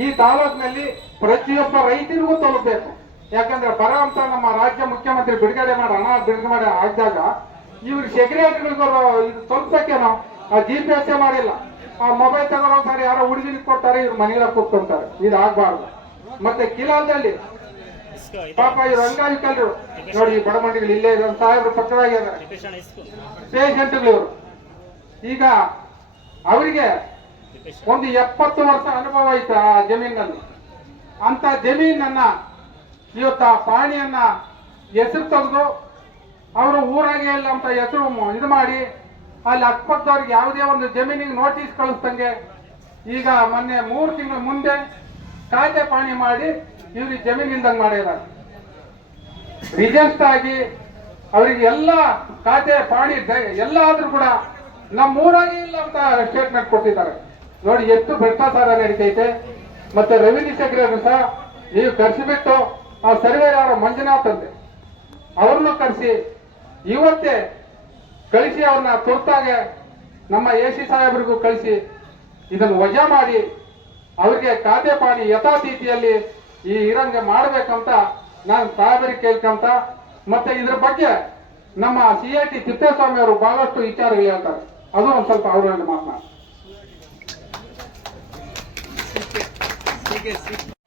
ಈ ತಾಲೂಕಿನಲ್ಲಿ ಪ್ರತಿಯೊಬ್ಬ ರೈತನಿಗೂ ತಲುಪಬೇಕು. ಯಾಕಂದ್ರೆ ಬರ ಅಂತ ನಮ್ಮ ರಾಜ್ಯ ಮುಖ್ಯಮಂತ್ರಿ ಬಿಡುಗಡೆ ಮಾಡಿ ಆಗಿದಾಗ ಇವ್ರ ಸೆಕ್ರೆಟರಿಗಳಿಗೂ ಇದು ತಲುಪಕ್ಕೇನೋ ಆ GPS ಮಾಡಿಲ್ಲ. ಆ ಮೊಬೈಲ್ ತಗೊಂಡೋಗ್ತಾರೆ, ಯಾರೋ ಹುಡುಗಿಗೆ ಕೊಡ್ತಾರೆ, ಇವ್ರು ಮನೆಯಲ್ಲ ಕೂತ್ಕೊಂತಾರೆ. ಇದು ಆಗ್ಬಾರ್ದು. ಮತ್ತೆ ಕಿಲಾದಲ್ಲಿ ಪಾಪ ಇವ್ರು ಅಂಗವಿಕಲರು ನೋಡಿ, ಈ ಬಡಮಂಡಿಗಳು ಇಲ್ಲೇ ಇರೋ ಸಾಹೇಬ್ರು ಪಕ್ಕದಾಗಿದ್ದಾರೆ ಪೇಷಂಟ್ಗಳು ಇವರು. ಈಗ ಅವರಿಗೆ ಒಂದು 70 ವರ್ಷ ಅನುಭವ ಐತೆ ಆ ಜಮೀನಲ್ಲಿ. ಅಂತ ಜಮೀನನ್ನ ಇವತ್ತು ಆ ಪಾಣಿಯನ್ನ ಹೆಸರು ತೆಗೆದು ಅವರು ಊರಾಗೆ ಇಲ್ಲ ಅಂತ ಹೆಸರು ಇದು ಮಾಡಿ ಅಲ್ಲಿ ಅಕ್ಕಪಕ್ಕದವ್ರಿಗೆ ಯಾವುದೇ ಒಂದು ಜಮೀನಿಗೆ ನೋಟಿಸ್ ಕಳಿಸ್ದಂಗೆ ಈಗ ಮೊನ್ನೆ 3 ತಿಂಗಳ ಮುಂದೆ ಖಾತೆ ಪಾಣಿ ಮಾಡಿ ಇವ್ರಿಗೆ ಜಮೀನಿಂದಂಗೆ ಮಾಡಿದ್ದಾರೆ. ರಿಜೆಕ್ಟ್ ಆಗಿ ಅವರಿಗೆ ಎಲ್ಲ ಖಾತೆ ಪಾಣಿ ಎಲ್ಲ ಆದ್ರೂ ಕೂಡ ನಮ್ಮೂರಾಗೆ ಇಲ್ಲ ಅಂತ ಸ್ಟೇಟ್ಮೆಂಟ್ ಕೊಟ್ಟಿದ್ದಾರೆ. ನೋಡಿ ಎಷ್ಟು ಭ್ರಷ್ಟಾಚಾರ ನಡೀತೈತೆ. ಮತ್ತೆ ರೆವಿನ್ಯೂ ಸೆಕ್ರೆಟರಿ ಸಹ ನೀವು ಕರೆಸಿಬಿಟ್ಟು ಆ ಸರ್ವೇರ್ ಅವರ ಮಂಜುನಾಥ್ ಅಂತೆ ಅವ್ರನ್ನ ಕರೆಸಿ ಇವತ್ತೇ ಕಳಿಸಿ ಅವ್ರನ್ನ ತುರ್ತಾಗೆ ನಮ್ಮ AC ಸಾಹೇಬರಿಗೂ ಕಳಿಸಿ ಇದನ್ನು ವಜಾ ಮಾಡಿ ಅವ್ರಿಗೆ ಖಾತೆ ಪಾಣಿ ಯಥಾತೀತಿಯಲ್ಲಿ ಈ ಇರಂಗೆ ಮಾಡ್ಬೇಕಂತ ನಾನು ಸಾಹೇಬರಿಗೆ ಕೇಳ್ಕೊಂತ. ಮತ್ತೆ ಇದ್ರ ಬಗ್ಗೆ ನಮ್ಮ CIT ತಿಪ್ಪೇಸ್ವಾಮಿ ಅವರು ಬಹಳಷ್ಟು ವಿಚಾರಗಳು ಹೇಳ್ತಾರೆ, ಅದು ಒಂದ್ ಸ್ವಲ್ಪ ಅವರಲ್ಲಿ ಮಾತನಾಡ.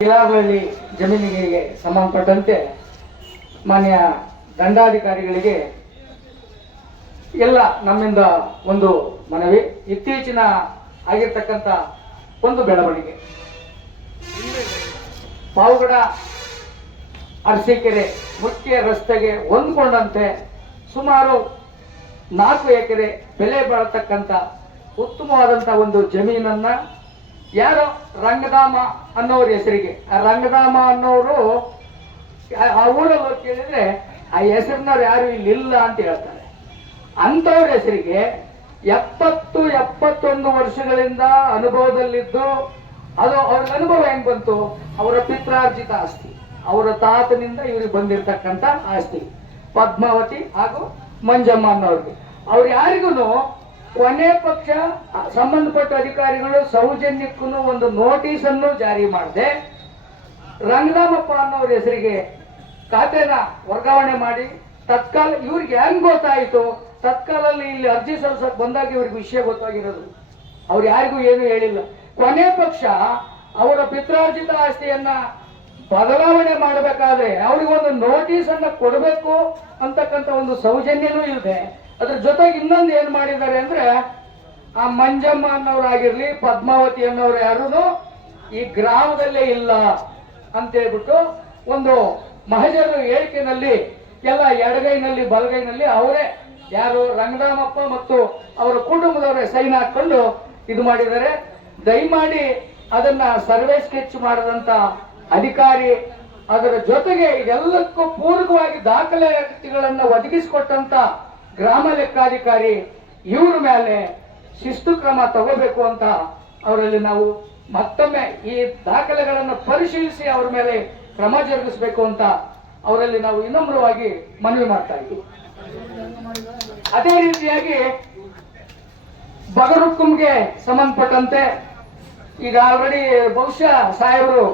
ಕಿಲಾಬಳ್ಳಿ ಜಮೀನಿಗೆ ಸಂಬಂಧಪಟ್ಟಂತೆ ಮಾನ್ಯ ದಂಡಾಧಿಕಾರಿಗಳಿಗೆ ಎಲ್ಲ ನಮ್ಮಿಂದ ಒಂದು ಮನವಿ. ಇತ್ತೀಚಿನ ಆಗಿರ್ತಕ್ಕಂಥ ಒಂದು ಬೆಳವಣಿಗೆ, ಪಾವಗಡ ಅರಸೀಕೆರೆ ಮುಖ್ಯ ರಸ್ತೆಗೆ ಹೊಂದ್ಕೊಂಡಂತೆ ಸುಮಾರು 4 ಎಕರೆ ಬೆಲೆ ಬಾಳತಕ್ಕಂಥ ಉತ್ತಮವಾದಂಥ ಒಂದು ಜಮೀನನ್ನ ಯಾರೋ ರಂಗಧಾಮ ಅನ್ನೋರ ಹೆಸರಿಗೆ, ಆ ರಂಗಧಾಮ ಅನ್ನೋರು ಆ ಊರಲ್ಲಿ ಕೇಳಿದ್ರೆ ಆ ಹೆಸರಿನವ್ರು ಯಾರು ಇಲ್ಲಿ ಇಲ್ಲ ಅಂತ ಹೇಳ್ತಾರೆ. ಅಂಥವ್ರ ಹೆಸರಿಗೆ 70-71 ವರ್ಷಗಳಿಂದ ಅನುಭವದಲ್ಲಿದ್ದು, ಅದು ಅವ್ರ ಅನುಭವ ಹೆಂಗ್ ಬಂತು? ಅವರ ಪಿತ್ರಾರ್ಜಿತ ಆಸ್ತಿ, ಅವರ ತಾತನಿಂದ ಇವ್ರಿಗೆ ಬಂದಿರತಕ್ಕಂಥ ಆಸ್ತಿ. ಪದ್ಮಾವತಿ ಹಾಗೂ ಮಂಜಮ್ಮ ಅನ್ನೋರಿಗೆ, ಅವ್ರು ಯಾರಿಗೂ ಕೊನೆ ಪಕ್ಷ ಸಂಬಂಧಪಟ್ಟ ಅಧಿಕಾರಿಗಳು ಸೌಜನ್ಯಕ್ಕೂ ಒಂದು ನೋಟಿಸ್ ಅನ್ನು ಜಾರಿ ಮಾಡದೆ ರಂಗರಾಮಪ್ಪ ಅನ್ನೋರ ಹೆಸರಿಗೆ ಖಾತೆನ ವರ್ಗಾವಣೆ ಮಾಡಿ ತತ್ಕಾಲ ಇವ್ರಿಗೆ ಹೆಂಗ್ ಗೊತ್ತಾಯಿತು? ತತ್ಕಾಲಲ್ಲಿ ಇಲ್ಲಿ ಅರ್ಜಿ ಸಲ್ಲಿಸಕ್ ಬಂದಾಗ ಇವ್ರಿಗೆ ವಿಷಯ ಗೊತ್ತಾಗಿರೋದು, ಅವ್ರು ಯಾರಿಗೂ ಏನು ಹೇಳಿಲ್ಲ. ಕೊನೆ ಪಕ್ಷ ಅವರ ಪಿತ್ರಾರ್ಜಿತ ಆಸ್ತಿಯನ್ನ ಬದಲಾವಣೆ ಮಾಡಬೇಕಾದ್ರೆ ಅವ್ರಿಗೊಂದು ನೋಟಿಸ್ ಅನ್ನ ಕೊಡಬೇಕು ಅಂತಕ್ಕಂಥ ಒಂದು ಸೌಜನ್ಯನೂ ಇದೆ. ಅದ್ರ ಜೊತೆಗೆ ಇನ್ನೊಂದು ಏನ್ ಮಾಡಿದ್ದಾರೆ ಅಂದ್ರೆ, ಆ ಮಂಜಮ್ಮ ಅನ್ನೋರಾಗಿರ್ಲಿ, ಪದ್ಮಾವತಿ ಅನ್ನೋರು ಯಾರು ಈ ಗ್ರಾಮದಲ್ಲೇ ಇಲ್ಲ ಅಂತ ಹೇಳ್ಬಿಟ್ಟು ಒಂದು ಮಹಜರು ಹೇಳಿಕೆನಲ್ಲಿ ಎಲ್ಲ ಎಡಗೈನಲ್ಲಿ ಬಲಗೈನಲ್ಲಿ ಅವರೇ ಯಾರು ರಂಗರಾಮಪ್ಪ ಮತ್ತು ಅವರ ಕುಟುಂಬದವರೇ ಸೈನ್ ಹಾಕೊಂಡು ಇದು ಮಾಡಿದ್ದಾರೆ. ದಯಮಾಡಿ ಅದನ್ನ ಸರ್ವೆ ಸ್ಕೆಚ್ ಮಾಡಿದಂತ ಅಧಿಕಾರಿ, ಅದರ ಜೊತೆಗೆ ಇದೆಲ್ಲಕ್ಕೂ ಪೂರಕವಾಗಿ ದಾಖಲಾತಿಗಳನ್ನ ಒದಗಿಸಿಕೊಟ್ಟಂತ ಗ್ರಾಮ ಲೆಕ್ಕಾಧಿಕಾರಿ ಇವ್ರ ಮೇಲೆ ಶಿಸ್ತು ಕ್ರಮ ತಗೋಬೇಕು ಅಂತ ಅವರಲ್ಲಿ ನಾವು ಮತ್ತೊಮ್ಮೆ ಈ ದಾಖಲೆಗಳನ್ನು ಪರಿಶೀಲಿಸಿ ಅವರ ಮೇಲೆ ಕ್ರಮ ಜರುಗಿಸಬೇಕು ಅಂತ ಅವರಲ್ಲಿ ನಾವು ವಿನಮ್ರವಾಗಿ ಮನವಿ ಮಾಡ್ತಾ ಇದ್ದೀವಿ. ಅದೇ ರೀತಿಯಾಗಿ ಬಗರುಕುಂಗೆ ಸಂಬಂಧಪಟ್ಟಂತೆ ಈಗ ಆಲ್ರೆಡಿ ಬಹುಶಃ ಸಾಹೇಬರು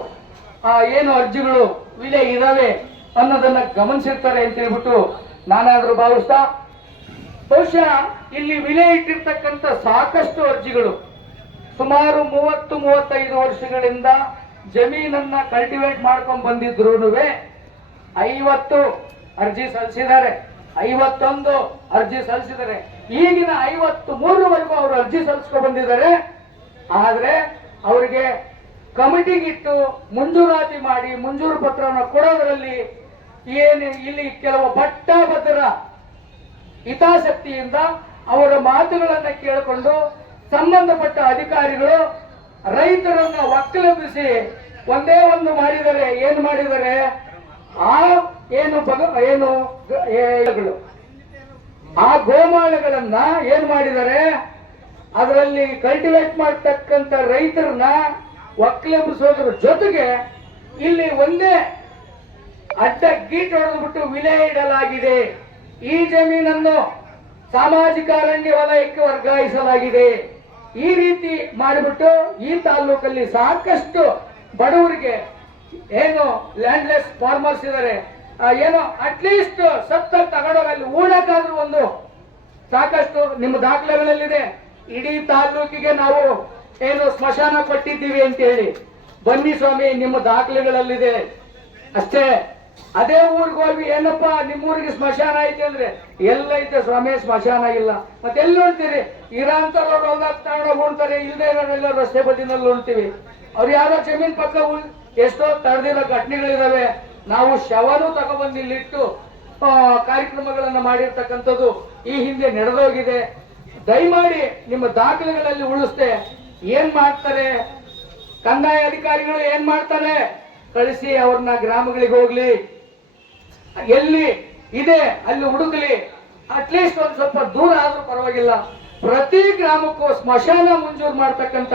ಏನು ಅರ್ಜಿಗಳು ವಿಲೆ ಇದಾವೆ ಅನ್ನೋದನ್ನ ಗಮನಿಸಿರ್ತಾರೆ ಅಂತ ಹೇಳ್ಬಿಟ್ಟು ನಾನಾದ್ರೂ ಭಾವಿಸ್ತಾ, ಬಹುಶಃ ಇಲ್ಲಿ ವಿಲೆ ಇಟ್ಟಿರ್ತಕ್ಕಂಥ ಸಾಕಷ್ಟು ಅರ್ಜಿಗಳು ಸುಮಾರು 30-35 ವರ್ಷಗಳಿಂದ ಜಮೀನನ್ನ ಕಲ್ಟಿವೇಟ್ ಮಾಡ್ಕೊಂಡ್ ಬಂದಿದ್ರು 50 ಅರ್ಜಿ ಸಲ್ಲಿಸಿದ್ದಾರೆ, 51 ಅರ್ಜಿ ಸಲ್ಲಿಸಿದ್ದಾರೆ, ಈಗಿನ 53ವರೆಗೂ ಅವರು ಅರ್ಜಿ ಸಲ್ಲಿಸ್ಕೊಂಡು ಬಂದಿದ್ದಾರೆ. ಆದ್ರೆ ಅವರಿಗೆ ಕಮಿಟಿಗಿಟ್ಟು ಮಂಜೂರಾತಿ ಮಾಡಿ ಮಂಜೂರು ಪತ್ರವನ್ನು ಕೊಡೋದ್ರಲ್ಲಿ ಏನು ಇಲ್ಲಿ ಕೆಲವು ಪಟ್ಟಭದ್ರ ಹಿತಾಸಕ್ತಿಯಿಂದ ಅವರ ಮಾತುಗಳನ್ನ ಕೇಳಿಕೊಂಡು ಸಂಬಂಧಪಟ್ಟ ಅಧಿಕಾರಿಗಳು ರೈತರನ್ನ ಒಕ್ಕಲೆಬ್ಬಿಸಿ ಒಂದೇ ಒಂದು ಮಾಡಿದರೆ ಏನು ಮಾಡಿದರೆ ಆ ಆ ಗೋಮಾಳಗಳನ್ನ ಏನ್ ಮಾಡಿದರೆ ಅದರಲ್ಲಿ ಕಲ್ಟಿವೇಟ್ ಮಾಡ್ತಕ್ಕಂಥ ರೈತರನ್ನ ಒಕ್ಕಲೆಬ್ಬಿಸೋದ್ರ ಜೊತೆಗೆ ಇಲ್ಲಿ ಒಂದೇ ಅಡ್ಡ ಗೀಟ್ ಹೊಡೆದ್ಬಿಟ್ಟು ವಿಲೆ ಇಡಲಾಗಿದೆ. ಈ ಜಮೀನನ್ನು ಸಾಮಾಜಿಕ ಅರಣ್ಯ ವಲಯಕ್ಕೆ ವರ್ಗಾಯಿಸಲಾಗಿದೆ. ಈ ರೀತಿ ಮಾಡಿಬಿಟ್ಟು ಈ ತಾಲೂಕಲ್ಲಿ ಸಾಕಷ್ಟು ಬಡವರಿಗೆ ಏನು ಲ್ಯಾಂಡ್ಲೆಸ್ ಫಾರ್ಮರ್ಸ್ ಇದ್ದಾರೆ, ಏನೋ ಅಟ್ಲೀಸ್ಟ್ ಸತ್ತಲ್ಲಿ ತಗೊಂಡೋಗಲ್ಲಿ ಊಡಕ್ಕಾದ್ರೂ ಒಂದು ಸಾಕಷ್ಟು ನಿಮ್ಮ ದಾಖಲೆಗಳಲ್ಲಿದೆ. ಇಡೀ ತಾಲೂಕಿಗೆ ನಾವು ಏನು ಸ್ಮಶಾನ ಕೊಟ್ಟಿದ್ದೀವಿ ಅಂತ ಹೇಳಿ ಬನ್ನಿ ಸ್ವಾಮಿ, ನಿಮ್ಮ ದಾಖಲೆಗಳಲ್ಲಿದೆ ಅಷ್ಟೇ. ಅದೇ ಊರಿಗೆ ಹೋಗಿ ಏನಪ್ಪಾ ನಿಮ್ಮೂರಿಗೆ ಸ್ಮಶಾನ ಐತೆ ಅಂದ್ರೆ ಎಲ್ಲ ಐತೆ ಸ್ವಾಮಿ, ಸ್ಮಶಾನ ಇಲ್ಲ. ಮತ್ತೆ ಎಲ್ಲಿ ನೋಡ್ತೀರಿ? ಇರಾಂತವ್ರು ಉಣ್ತಾರೆ, ಇಲ್ಲದೆ ಎಲ್ಲ ರಸ್ತೆ ಬದಿನಲ್ಲಿ ಉಣ್ತೀವಿ. ಅವ್ರು ಯಾರೋ ಜಮೀನ್ ಪಕ್ಕ ಎಷ್ಟೋ ತಡೆದಿರೋ ಘಟನೆಗಳಿದಾವೆ. ನಾವು ಶವನೂ ತಗೊಬಂದು ಇಲ್ಲಿಟ್ಟು ಕಾರ್ಯಕ್ರಮಗಳನ್ನ ಮಾಡಿರ್ತಕ್ಕಂಥದ್ದು ಈ ಹಿಂದೆ ನಡೆದೋಗಿದೆ. ದಯಮಾಡಿ ನಿಮ್ಮ ದಾಖಲೆಗಳಲ್ಲಿ ಉಳಿಸ್ತೆ. ಏನ್ ಮಾಡ್ತಾರೆ ಕಂದಾಯ ಅಧಿಕಾರಿಗಳು, ಏನ್ ಮಾಡ್ತಾರೆ? ಕಳಿಸಿ ಅವ್ರನ್ನ ಗ್ರಾಮಗಳಿಗೆ ಹೋಗ್ಲಿ, ಎಲ್ಲಿ ಇದೆ ಅಲ್ಲಿ ಹುಡುಕ್ಲಿ. ಅಟ್ಲೀಸ್ಟ್ ಒಂದ್ ಸ್ವಲ್ಪ ದೂರ ಆದ್ರೂ ಪರವಾಗಿಲ್ಲ. ಪ್ರತಿ ಗ್ರಾಮಕ್ಕೂ ಸ್ಮಶಾನ ಮಂಜೂರು ಮಾಡ್ತಕ್ಕಂತ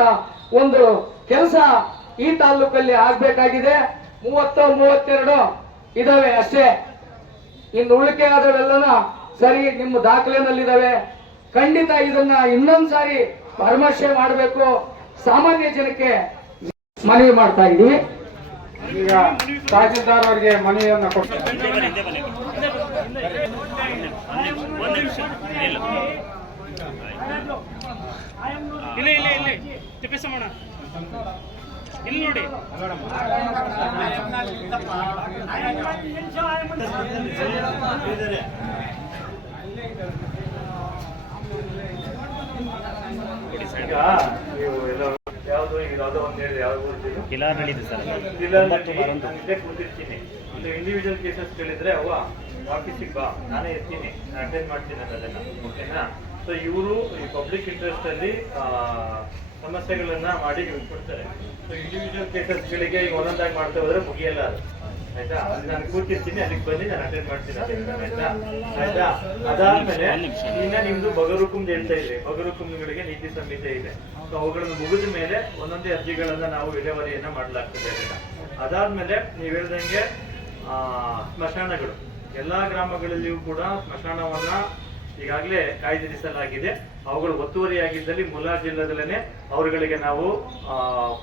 ಒಂದು ಕೆಲಸ ಈ ತಾಲೂಕಲ್ಲಿ ಆಗ್ಬೇಕಾಗಿದೆ. 30-32 ಇದಾವೆ ಅಷ್ಟೇ. ಇನ್ನು ಉಳಿಕೆ ಆದವೆಲ್ಲನ ಸರಿ ನಿಮ್ಮ ದಾಖಲೆನಲ್ಲಿದ್ದಾವೆ. ಖಂಡಿತ ಇದನ್ನ ಇನ್ನೊಂದ್ಸಾರಿ ಪರಾಮರ್ಶೆ ಮಾಡಬೇಕು. ಸಾಮಾನ್ಯ ಜನಕ್ಕೆ ಮನವಿ ಮಾಡ್ತಾ ಇದ್ದೀವಿ. ಈಗ ತಹಸೀಲ್ದಾರ್ ಅವರಿಗೆ ಮನವಿಯನ್ನು ಕೊಡ್ತಾರೆ. ಇಲ್ಲಿ ತಿಪ್ಪಿಸೋಣ, ಇಲ್ಲಿ ನೋಡಿ. ಈಗ ನೀವು ಯಾವ್ದು ಯಾವುದೋ ಒಂದು ಹೇಳಿ ಯಾವ ಊರಿದ್ದು ಕಿಲಾರಳ್ಳಿ ಸರ್, ಕೂತಿರ್ತೀನಿ. ಒಂದು ಇಂಡಿವಿಜುವಲ್ ಕೇಸಸ್ ಕೇಳಿದ್ರೆ ಅವ್ವ ಆಫೀಸಿಗೆ ಬಾ, ನಾನೇ ಇರ್ತೀನಿ, ಅಟೆಂಡ್ ಮಾಡ್ತೀನಿ ಅನ್ನೋದನ್ನ, ಓಕೆನಾ? ಸೊ ಇವರು ಈ ಪಬ್ಲಿಕ್ ಇಂಟ್ರೆಸ್ಟ್ ಅಲ್ಲಿ ಸಮಸ್ಯೆಗಳನ್ನ ಮಾಡಿ ಕೊಡ್ತಾರೆ. ಸೊ ಇಂಡಿವಿಜುವಲ್ ಕೇಸಸ್ಗಳಿಗೆ ಈಗ ಒಂದೊಂದಾಗಿ ಮಾಡ್ತಾ ಹೋದ್ರೆ ಮುಗಿಯಲ್ಲ ಅದು, ಆಯ್ತಾ? ಅಲ್ಲಿ ನಾನು ಕೂತಿರ್ತೀನಿ, ಅಲ್ಲಿಗೆ ಬಂದು ನಾನು ಅಟೆಂಡ್ ಮಾಡ್ತೀನಿ, ಆಯ್ತಾ? ಅದಾದ್ಮೇಲೆ ಇನ್ನ ನಿಮ್ದು ಬಗರುಕುಂದ್ ಹೇಳ್ತಾ ಇದ್ರಿ, ಬಗರುಕುಂಬ್ಗಳಿಗೆ ನೀತಿ ಸಂಹಿತೆ ಇದೆ. ಸೊ ಅವುಗಳನ್ನು ಮುಗಿದ ಮೇಲೆ ಒಂದೊಂದೇ ಅರ್ಜಿಗಳನ್ನ ನಾವು ವಿಲೇವಾರಿಯನ್ನ ಮಾಡಲಾಗ್ತದೆ. ಅದಾದ್ಮೇಲೆ ನೀವ್ ಹೇಳ್ದಂಗೆ ಸ್ಮಶಾನಗಳು ಎಲ್ಲಾ ಗ್ರಾಮಗಳಲ್ಲಿಯೂ ಕೂಡ ಸ್ಮಶಾನವನ್ನ ಈಗಾಗಲೇ ಕಾಯ್ದಿರಿಸಲಾಗಿದೆ. ಅವುಗಳು ಒತ್ತುವರಿಯಾಗಿದ್ದಲ್ಲಿ ಮುಲಾಜಿಲ್ಲದಲ್ಲೇ ಅವರುಗಳಿಗೆ ನಾವು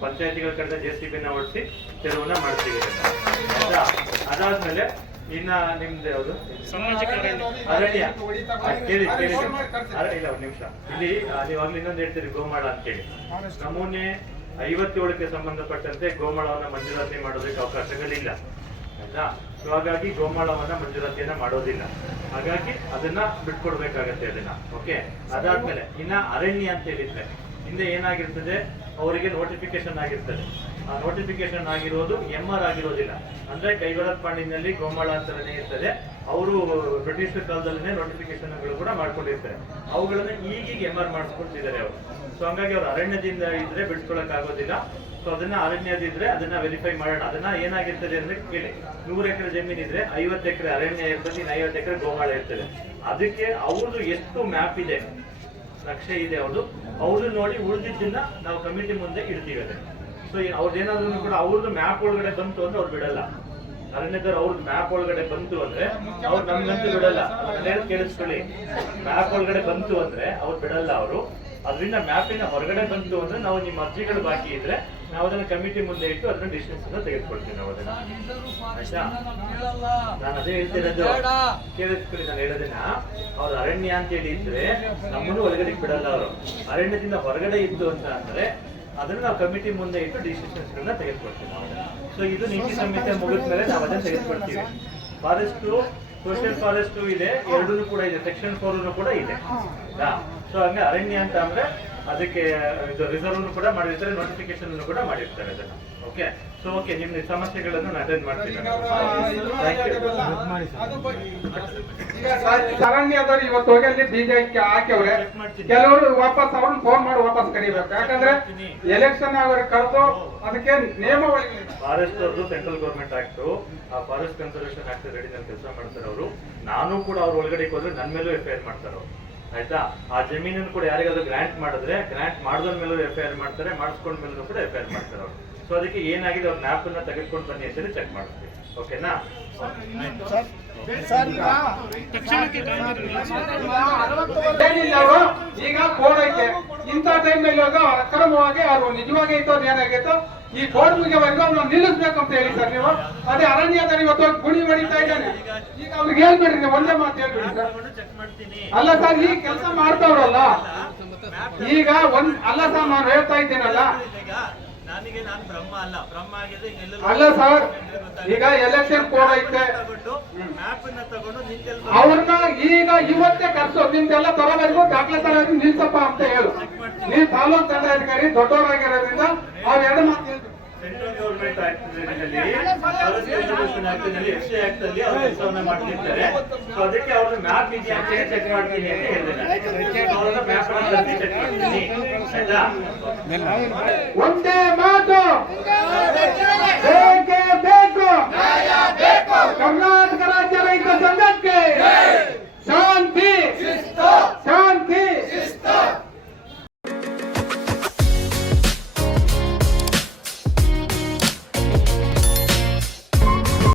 ಪಂಚಾಯತಿಗಳ ಕಡೆದ JCB-ನ ಹೊಡಿಸಿ ತೆರವನ್ನ ಮಾಡ್ತೀವಿ, ಆಯ್ತಾ? ಅದಾದ್ಮೇಲೆ ಇನ್ನ ನಿಮ್ದು ಯಾವುದು ಅರಣ್ಯ ಕೇಳಿ ಇಲ್ಲ ಒಂದು ನಿಮಿಷ. ಇಲ್ಲಿ ನೀವು ಆಗ್ಲಿ ಇನ್ನೊಂದು ಹೇಳ್ತೀರಿ ಗೋಮಾಳ ಅಂತೇಳಿ. ನಮೂನೆ 57ಕ್ಕೆ ಸಂಬಂಧಪಟ್ಟಂತೆ ಗೋಮಾಳವನ್ನ ಮಂಜೂರಾತಿ ಮಾಡೋದಕ್ಕೆ ಅವಕಾಶಗಳಿಲ್ಲ, ಆಯ್ತಾ? ಸೊ ಹಾಗಾಗಿ ಗೋಮಾಳವನ್ನ ಮಂಜೂರಾತಿಯನ್ನ ಮಾಡೋದಿಲ್ಲ. ಹಾಗಾಗಿ ಅದನ್ನ ಬಿಟ್ಕೊಡ್ಬೇಕಾಗತ್ತೆ ಅದನ್ನ, ಓಕೆ? ಅದಾದ್ಮೇಲೆ ಇನ್ನ ಅರಣ್ಯ ಅಂತ ಹೇಳಿದ್ರೆ ಹಿಂದೆ ಏನಾಗಿರ್ತದೆ, ಅವರಿಗೆ ನೋಟಿಫಿಕೇಶನ್ ಆಗಿರ್ತದೆ. ಆ ನೋಟಿಫಿಕೇಶನ್ ಆಗಿರೋದು MR ಆಗಿರೋದಿಲ್ಲ. ಅಂದ್ರೆ ಕೈಗೊಳ್ಳದ ಪಾಂಡಿನಲ್ಲಿ ಗೋಮಾಳ ಅಂತಾನೆ ಇರ್ತದೆ. ಅವರು ಬ್ರಿಟಿಷ್ ಕಾಲದಲ್ಲೇ ನೋಟಿಫಿಕೇಶನ್ಗಳು ಕೂಡ ಮಾಡ್ಕೊಂಡಿರ್ತಾರೆ. ಅವುಗಳನ್ನ ಈಗೀಗ MR ಮಾಡಿಸ್ಕೊಳ್ತಿದ್ದಾರೆ ಅವರು. ಸೊ ಹಂಗಾಗಿ ಅವ್ರು ಅರಣ್ಯದಿಂದ ಇದ್ರೆ ಬಿಡ್ಸ್ಕೊಳಕ್ ಆಗೋದಿಲ್ಲ. ಸೊ ಅದನ್ನ ಅರಣ್ಯದಿದ್ರೆ ಅದನ್ನ ವೆರಿಫೈ ಮಾಡೋಣ. ಅದನ್ನ ಏನಾಗಿರ್ತದೆ ಅಂದ್ರೆ ಕೇಳಿ, 100 ಎಕರೆ ಜಮೀನ್ ಇದ್ರೆ 50 ಎಕರೆ ಅರಣ್ಯ ಇರ್ತದೆ, 50 ಎಕರೆ ಗೋಮಾಳ ಇರ್ತದೆ. ಅದಕ್ಕೆ ಅವ್ರದ್ದು ಎಷ್ಟು ಮ್ಯಾಪ್ ಇದೆ, ನಕ್ಷೆ ಇದೆ ಅವ್ರದ್ದು ನೋಡಿ ಉಳಿದಿದ್ದನ್ನ ನಾವು ಕಮಿಟಿ ಮುಂದೆ ಇಡ್ತೀವಿ. ಅದೇ ಸೊ ಅವ್ರದ್ದೇನಾದ್ರೂ ಕೂಡ ಅವ್ರದ್ದು ಮ್ಯಾಪ್ ಒಳಗಡೆ ಬಂತು ಅಂದ್ರೆ ಅವ್ರು ಬಿಡಲ್ಲ, ಅರಣ್ಯದವ್ರು ಅವ್ರದ್ದು ಮ್ಯಾಪ್ ಒಳಗಡೆ ಬಂತು ಅಂದ್ರೆ ಅವ್ರು ನಮ್ಗಂತೂ ಬಿಡಲ್ಲ. ಅದನ್ನೇನು ಕೇಳಿಸ್ಕೊಳ್ಳಿ, ಮ್ಯಾಪ್ ಒಳಗಡೆ ಬಂತು ಅಂದ್ರೆ ಅವ್ರು ಬಿಡಲ್ಲ ಅವರು. ಅದರಿಂದ ಮ್ಯಾಪಿನ ಹೊರಗಡೆ ಬಂತು ಅಂದ್ರೆ ನಾವು ನಿಮ್ಮ ಅರ್ಜಿಗಳು ಬಾಕಿ ಇದ್ರೆ ನಾವು ಅದನ್ನ ಕಮಿಟಿ ಮುಂದೆ ಇಟ್ಟು ಅದನ್ನ ಡಿಸಿಷನ್ಸ್ ತೆಗೆದುಕೊಳ್ತೀವಿ ನಾವು ಅದನ್ನ. ಆಯ್ತಾ? ನಾನು ಅದೇ ಹೇಳ್ತಿರೋದು, ಕೇಳಿಸ್ಕೊಳ್ಳಿ ನಾನು ಹೇಳೋದನ್ನ. ಅವ್ರ ಅರಣ್ಯ ಅಂತ ಹೇಳಿ ಇದ್ರೆ ನಮ್ಮನ್ನು ಒಳಗಡೆ ಬಿಡಲ್ಲ ಅವರು. ಅರಣ್ಯದಿಂದ ಹೊರಗಡೆ ಇದ್ದು ಅಂತ ಅಂದ್ರೆ ಅದನ್ನ ನಾವು ಕಮಿಟಿ ಮುಂದೆ ಇಟ್ಟು ಡಿಸಿಷನ್ಸ್ ಗಳನ್ನ ತೆಗೆದುಕೊಳ್ತೀವಿ ನಾವು. ಸೊ ಇದು ನೀತಿ ಸಂಹಿತೆ ಮುಗಿದ ಮೇಲೆ ನಾವು ಅದನ್ನ ತೆಗೆದುಕೊಳ್ತೀವಿ. ಫಾರೆಸ್ಟ್, ಸೋಷಿಯಲ್ ಫಾರೆಸ್ಟ್ ಇದೆ, ಎರಡೂ ಕೂಡ ಇದೆ, ಸೆಕ್ಷನ್ 4 ಕೂಡ ಇದೆ. ಸೊ ಹಂಗೆ ಅರಣ್ಯ ಅಂತ ಅಂದ್ರೆ ಅದಕ್ಕೆ ಇದು ರಿಸರ್ವ್ ಕೂಡ ಮಾಡಿರ್ತಾರೆ, ನೋಟಿಫಿಕೇಶನ್ ಕೂಡ ಮಾಡಿರ್ತಾರೆ ಅದನ್ನ. ಓಕೆ, ಸೊ ಓಕೆ, ನಿಮ್ಮ ಸಮಸ್ಯೆಗಳನ್ನು ನಾನು ಅಟೆಂಡ್ ಮಾಡ್ತೀನಿ. ಈಗ ಅರಣ್ಯದವ್ರು ಇವತ್ತು ಹೋಗಿ ಅಲ್ಲಿ ಬೀಜ ಹಾಕ್ಯವ್ರೆ, ಕೆಲವರು ವಾಪಸ್ ಅವ್ರನ್ನ ಫೋನ್ ಮಾಡಿ ವಾಪಸ್ ಕರಿಬೇಕು. ಯಾಕಂದ್ರೆ ಎಲೆಕ್ಷನ್ ಅವ್ರಿಗೆ ಕರೆದು ಅದಕ್ಕೆ ನಿಯಮಾವಳಿ. ಫಾರೆಸ್ಟ್ ಅವ್ರದ್ದು ಸೆಂಟ್ರಲ್ ಗೌರ್ಮೆಂಟ್ ಆಕ್ಟ್, ಆ ಫಾರೆಸ್ಟ್ ಕನ್ಸರ್ವೇಷನ್ ಆಕ್ಟ್ ರೆಡಿನಲ್ಲಿ ಕೆಲಸ ಮಾಡ್ತಾರೆ ಅವರು. ನಾನು ಕೂಡ ಅವ್ರ ಒಳಗಡೆ ಹೋದ್ರೆ ನನ್ನ ಮೇಲೂ FIR ಮಾಡ್ತಾರೆ ಅವರು. ಆಯ್ತಾ? ಆ ಜಮೀನನ್ನು ಕೂಡ ಯಾರಿಗಾದ್ರೂ ಗ್ರಾಂಟ್ ಮಾಡಿದ್ರೆ ಗ್ರಾಂಟ್ ಮಾಡಿದ ಮೇಲೂ FIR ಮಾಡ್ತಾರೆ, ಮಾಡಿಸ್ಕೊಂಡ ಮೇಲೂ ಕೂಡ FIR ಮಾಡ್ತಾರೆ ಅವರು. ಸೊ ಅದಕ್ಕೆ ಏನಾಗಿದೆ ಅವ್ರ ಮ್ಯಾಪ್ ಅನ್ನ ತೆಗೆದುಕೊಂಡು ಬನ್ನಿ ಅಂತೇಳಿ ಚೆಕ್ ಮಾಡ್ತೀವಿ. ಓಕೆನಾ? ಏನಿಲ್ಲ ಅವರು ಈಗ ಕೋಡ್ ಐತೆ, ಇಂಥ ಟೈಮ್ ನಲ್ಲಿ ಅಕ್ರಮವಾಗಿ ಅವ್ರು ನಿಜವಾಗಿ ಐತೋ ಏನಾಗೈತೋ ಈ ಕೋಡ್ ಮುಗಿಯವರೆಗೂ ಅವ್ನು ನಿಲ್ಲಿಸ್ಬೇಕು ಅಂತ ಹೇಳಿ ಸರ್ ನೀವು. ಅದೇ ಅರಣ್ಯದಲ್ಲಿ ಇವತ್ತು ಗುಣಿ ಹೊಡಿತಾ ಇದ್ದಾನೆ. ಈಗ ಅವ್ರಿಗೆ ಹೇಳ್ಬೇಡ್ರಿ, ನೀವು ಒಂದೇ ಮಾತು ಹೇಳ್ಬಿಡಿ ಸರ್. ಅಲ್ಲ ಸರ್, ಈ ಕೆಲಸ ಮಾಡ್ತಾವ್ರಲ್ಲ ಈಗ ಅಲ್ಲ ಸರ್, ನಾನು ಹೇಳ್ತಾ ಇದ್ದೀನಲ್ಲ. ಅಲ್ಲ ಸರ್, ಈಗ ಎಲೆಕ್ಷನ್ ಕೋಡ್ ಐತೆ, ಅವ್ರನ್ನ ಈಗ ಇವತ್ತೇ ಕರ್ಸೋ, ನಿಮ್ದೆಲ್ಲ ತರೋವರೆಗೂ ದಾಖಲೆ ತರೋದು ನಿಲ್ಸಪ್ಪ ಅಂತ ಹೇಳು. ನೀವು ತಾಲೂಕು ದಂಡಾಧಿಕಾರಿ ದೊಡ್ಡವರಾಗಿರೋದ್ರಿಂದ ಅವೆರಡು ಮಾತು ಹೇಳ್ತೀವಿ. ಸೆಂಟ್ರಲ್ ಗೌರ್ಮೆಂಟ್ ಆಕ್ಟ್ನಲ್ಲಿ FCI ಆಕ್ಟ್ ಅಲ್ಲಿ ಅವ್ರು ಕೆಲಸವನ್ನ ಮಾಡ್ತಿರ್ತಾರೆ. ಸೊ ಅದಕ್ಕೆ ಅವ್ರನ್ನ ಮ್ಯಾಪ್ ಇದೆಯಾ ಅಂತ ಚೆಕ್ ಮಾಡ್ತೀನಿ ಅಂತ ಹೇಳಿದೆ. ಅವ್ರನ್ನ ಮ್ಯಾಪ್ ಚೆಕ್ ಮಾಡ್ತೀನಿ. ಆಯ್ತಾ? ಒಂದೇ ಮಾತು